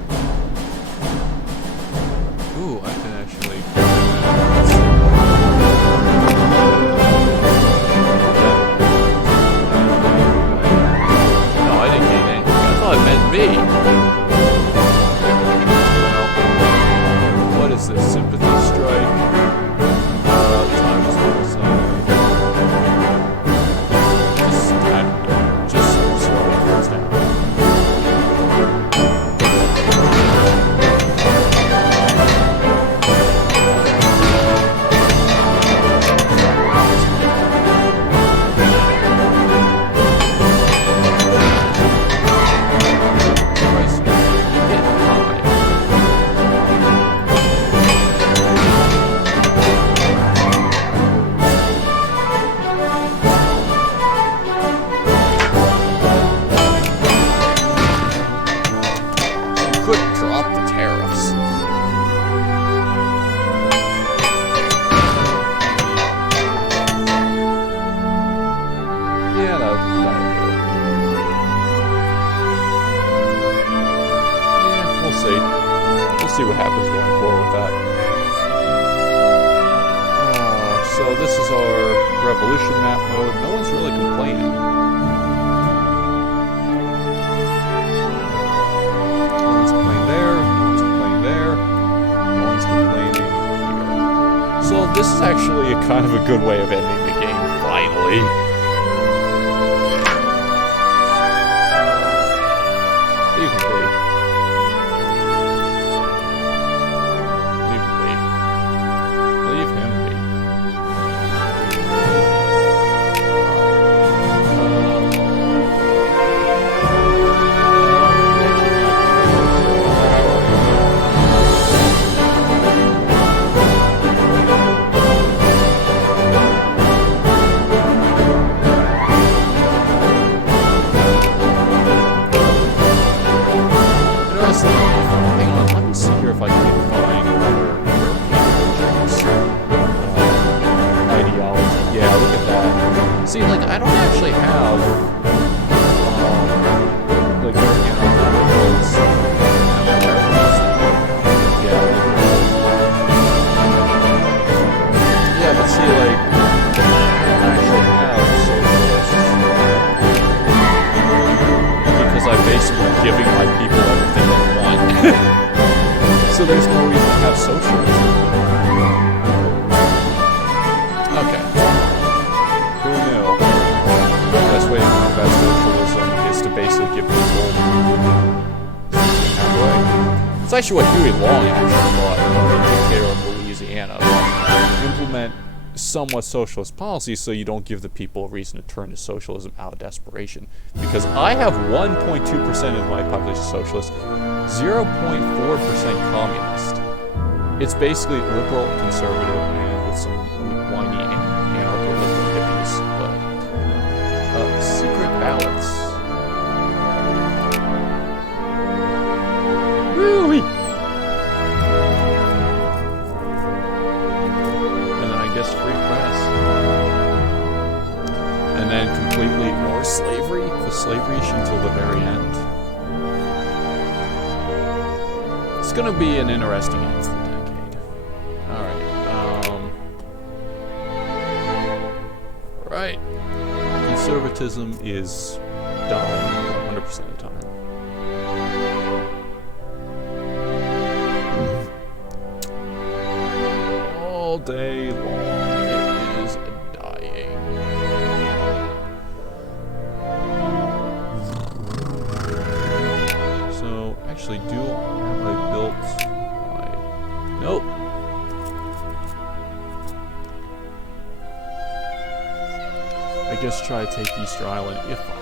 Ooh, I can revolution map mode. No one's really complaining. No one's complaining there. No one's complaining there. No one's complaining here. So this is actually a kind of a good way of ending the game, finally. Leave him be. Leave him be. Leave him be. Hang on, let me see here if I can find other ideology. Yeah, look at that. See, like, I don't actually have, like, European ideologies. Yeah, but see, like, I don't actually have socialists. Because I'm basically giving my people everything they want. So there's no reason to have socialism. Okay. Who knew? The best way to combat socialism is to basically give people halfway. It's actually what Huey Long actually thought, the dictator of Louisiana. Implement somewhat socialist policies so you don't give the people a reason to turn to socialism out of desperation. Because I have 1.2% of my population socialist, 0.4% communist. It's basically liberal, conservative, and with some whiny anarcho-liberal hippies. But secret ballots. Woo-wee! Free press, and then completely ignore slavery, the slavery issue until the very end. It's gonna be an interesting end to the decade. Alright. Conservatism is dying 100% of the time. All day long. Actually, have I built my... Nope. I guess try to take Easter Island if I can.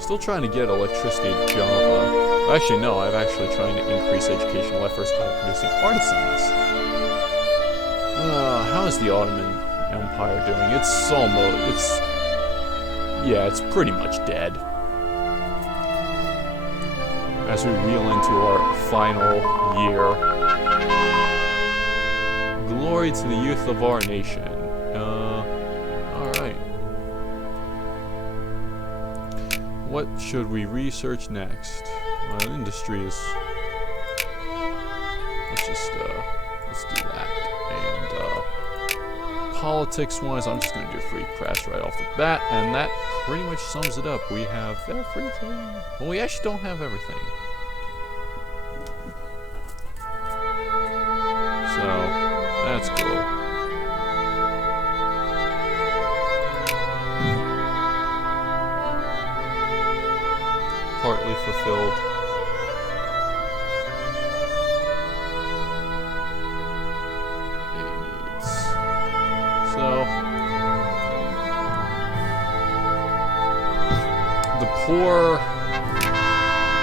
Still trying to get electricity to Java. Actually, no, I'm actually trying to increase educational efforts by producing artisans. How is the Ottoman Empire doing? It's almost, it's pretty much dead. As we reel into our final year. Glory to the youth of our nation. Alright. What should we research next? My industry is... let's do that. And, politics-wise, I'm just gonna do free press right off the bat, and that pretty much sums it up. We have everything. Well, we actually don't have everything. So, that's cool. Partly fulfilled. Needs. So the poor.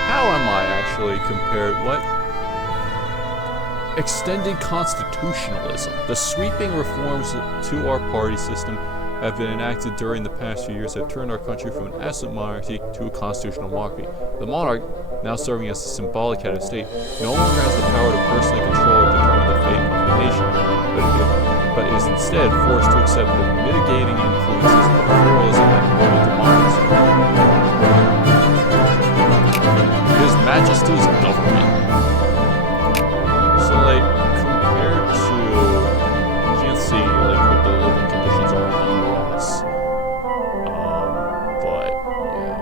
How am I actually compared? What? Extended constitutionalism. The sweeping reforms to our party system have been enacted during the past few years have turned our country from an absolute monarchy to a constitutional monarchy. The monarch, now serving as a symbolic head of state, no longer has the power to personally control or determine the fate of the nation. instead forced to accept the mitigating influences of pluralism and global democracy. His Majesty's government. So, like, compared to, you can't see, like, what the living conditions are in the U.S. But, yeah.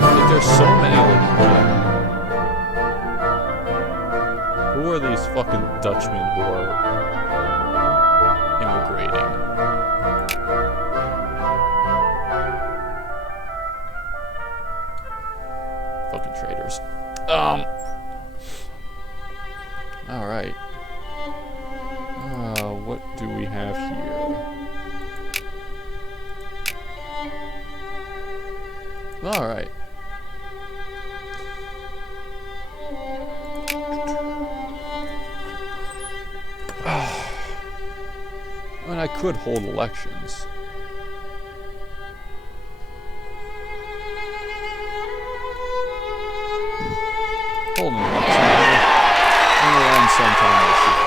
Like, there's so many, like, who are these fucking Dutchmen who are immigrating? Fucking traitors. Alright. What do we have here? Alright. And I could hold elections. Hold an election. And we'll end sometime this year.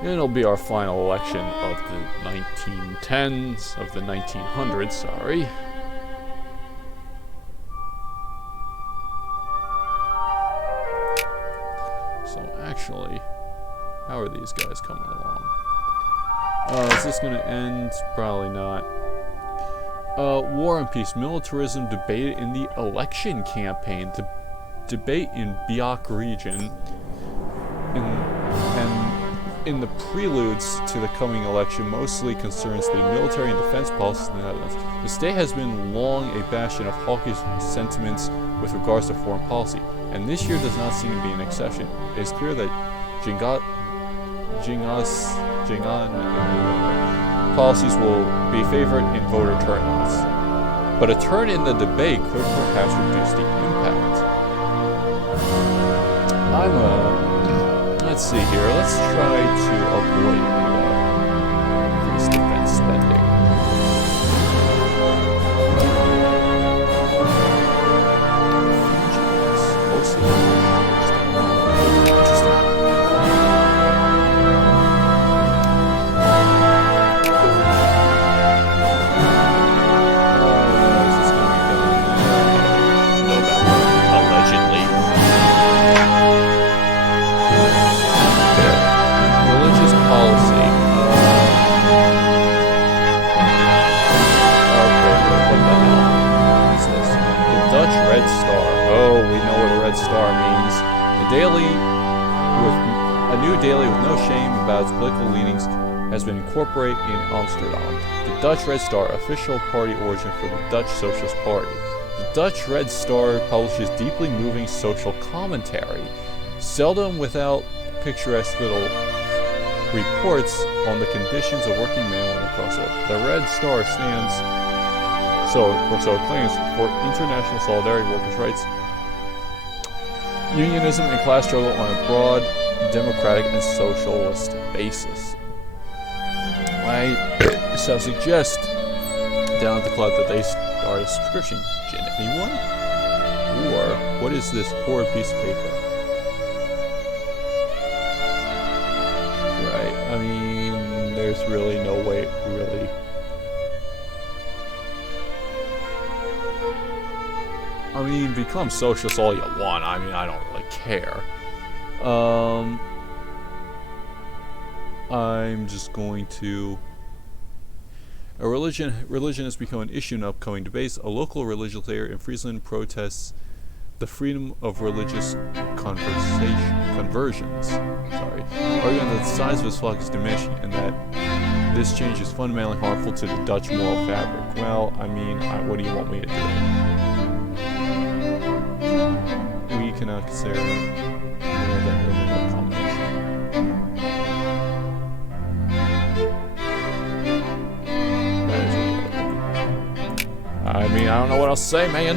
And it'll be our final election of the 1910s, of the 1900s, sorry. Actually, how are these guys coming along? Is this going to end? Probably not. War and peace. Militarism debated in the election campaign. The debate in Biak region. And in the preludes to the coming election mostly concerns the military and defense policies in the Netherlands. The state has been long a bastion of hawkish sentiments with regards to foreign policy, and this year does not seem to be an exception. It is clear that Jingan policies will be favored in voter turnouts, but a turn in the debate could perhaps reduce the impact. Let's see here. Let's try to avoid increased defense spending. Its political leanings has been incorporated in Amsterdam. The Dutch Red Star, official party origin for the Dutch Socialist Party. The Dutch Red Star publishes deeply moving social commentary, seldom without picturesque little reports on the conditions of working men and women across the world. The Red Star stands, so it claims, for international solidarity, workers' rights, unionism, and class struggle on a broad democratic and socialist basis. I shall suggest down at the club that they start a subscription. Anyone? Or what is this horrid piece of paper? Right, I mean, there's really no way, really. I mean, become socialist all you want. I mean, I don't really care. I'm just going to... Religion has become an issue in upcoming debates. A local religious leader in Friesland protests the freedom of religious conversions. Arguing that the size of his flock is diminishing and that this change is fundamentally harmful to the Dutch moral fabric. Well, I mean, what do you want me to do? We cannot consider that religious combination. I mean, I don't know what else to say, man.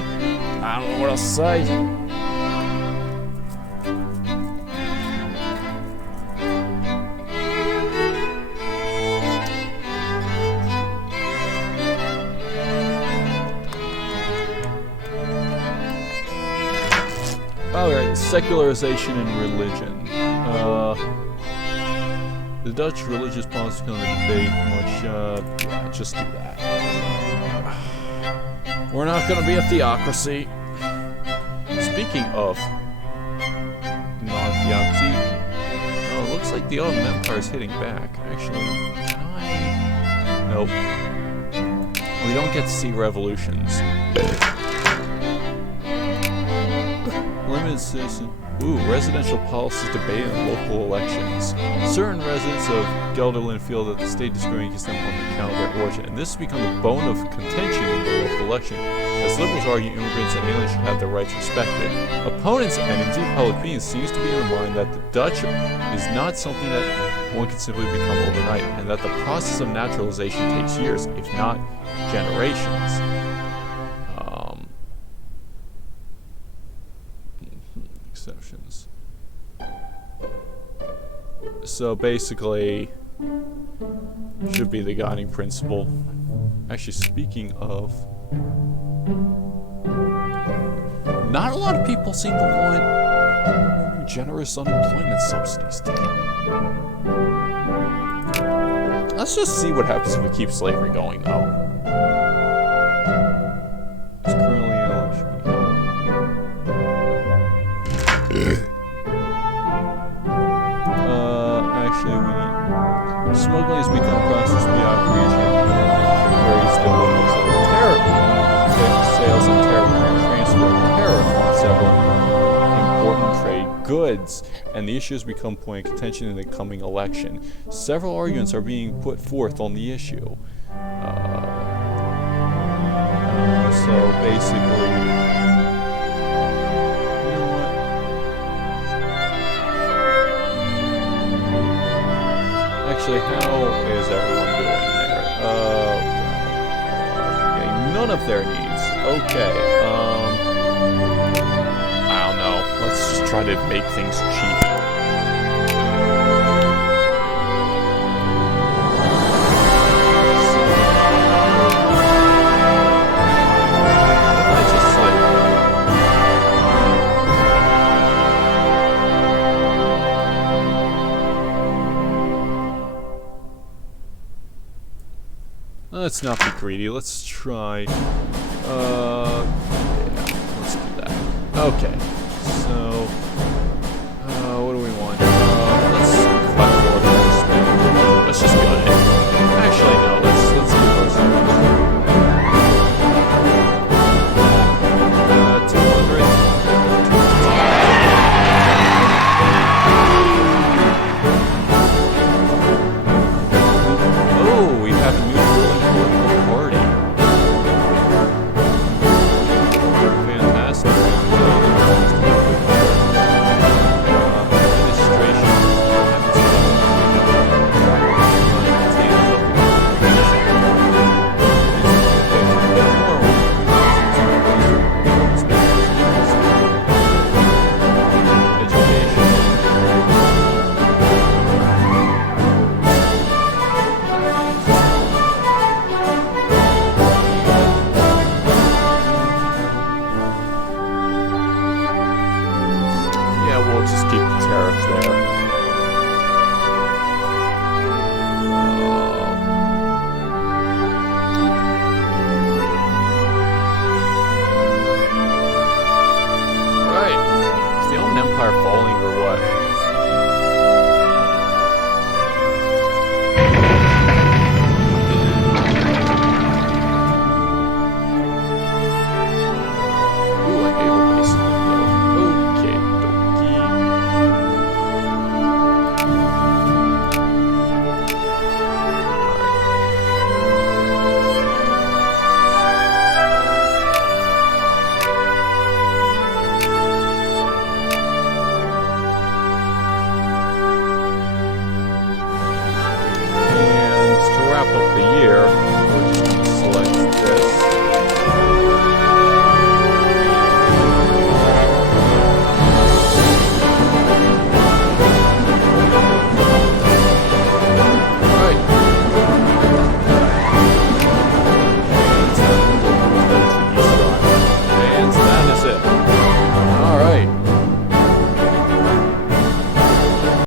I don't know what else to say. Alright, secularization and religion. The Dutch religious policy is going to debate much, yeah, just do that. We're not going to be a theocracy. Speaking of non-theocracy, it looks like the Ottoman Empire is hitting back. Actually, can I? Nope. We don't get to see revolutions. Limited citizen. Ooh, residential policies debated in local elections. Certain residents of Gelderland feel that the state discriminates against them on account of their origin, and this has become a bone of contention in the local election, as liberals argue immigrants and aliens should have their rights respected. Opponents and indeed public opinion seems to be in the mind that the Dutch is not something that one can simply become overnight, and that the process of naturalization takes years, if not generations. Exceptions. So basically, should be the guiding principle. Actually, speaking of, not a lot of people seem to want generous unemployment subsidies. Damn. Let's just see what happens if we keep slavery going, though. It's currently an election. Actually, smuggling has become a process beyond region, where it's the limits of tariff sales and transfer of tariff on several important trade goods, and the issue has become a point of contention in the coming election. Several arguments are being put forth on the issue. So basically, actually, how is everyone doing there? Okay, none of their needs. Okay, I don't know. Let's just try to make things cheap. Let's not be greedy. Let's try. Yeah, let's do that. Okay. So, what do we want? Let's just be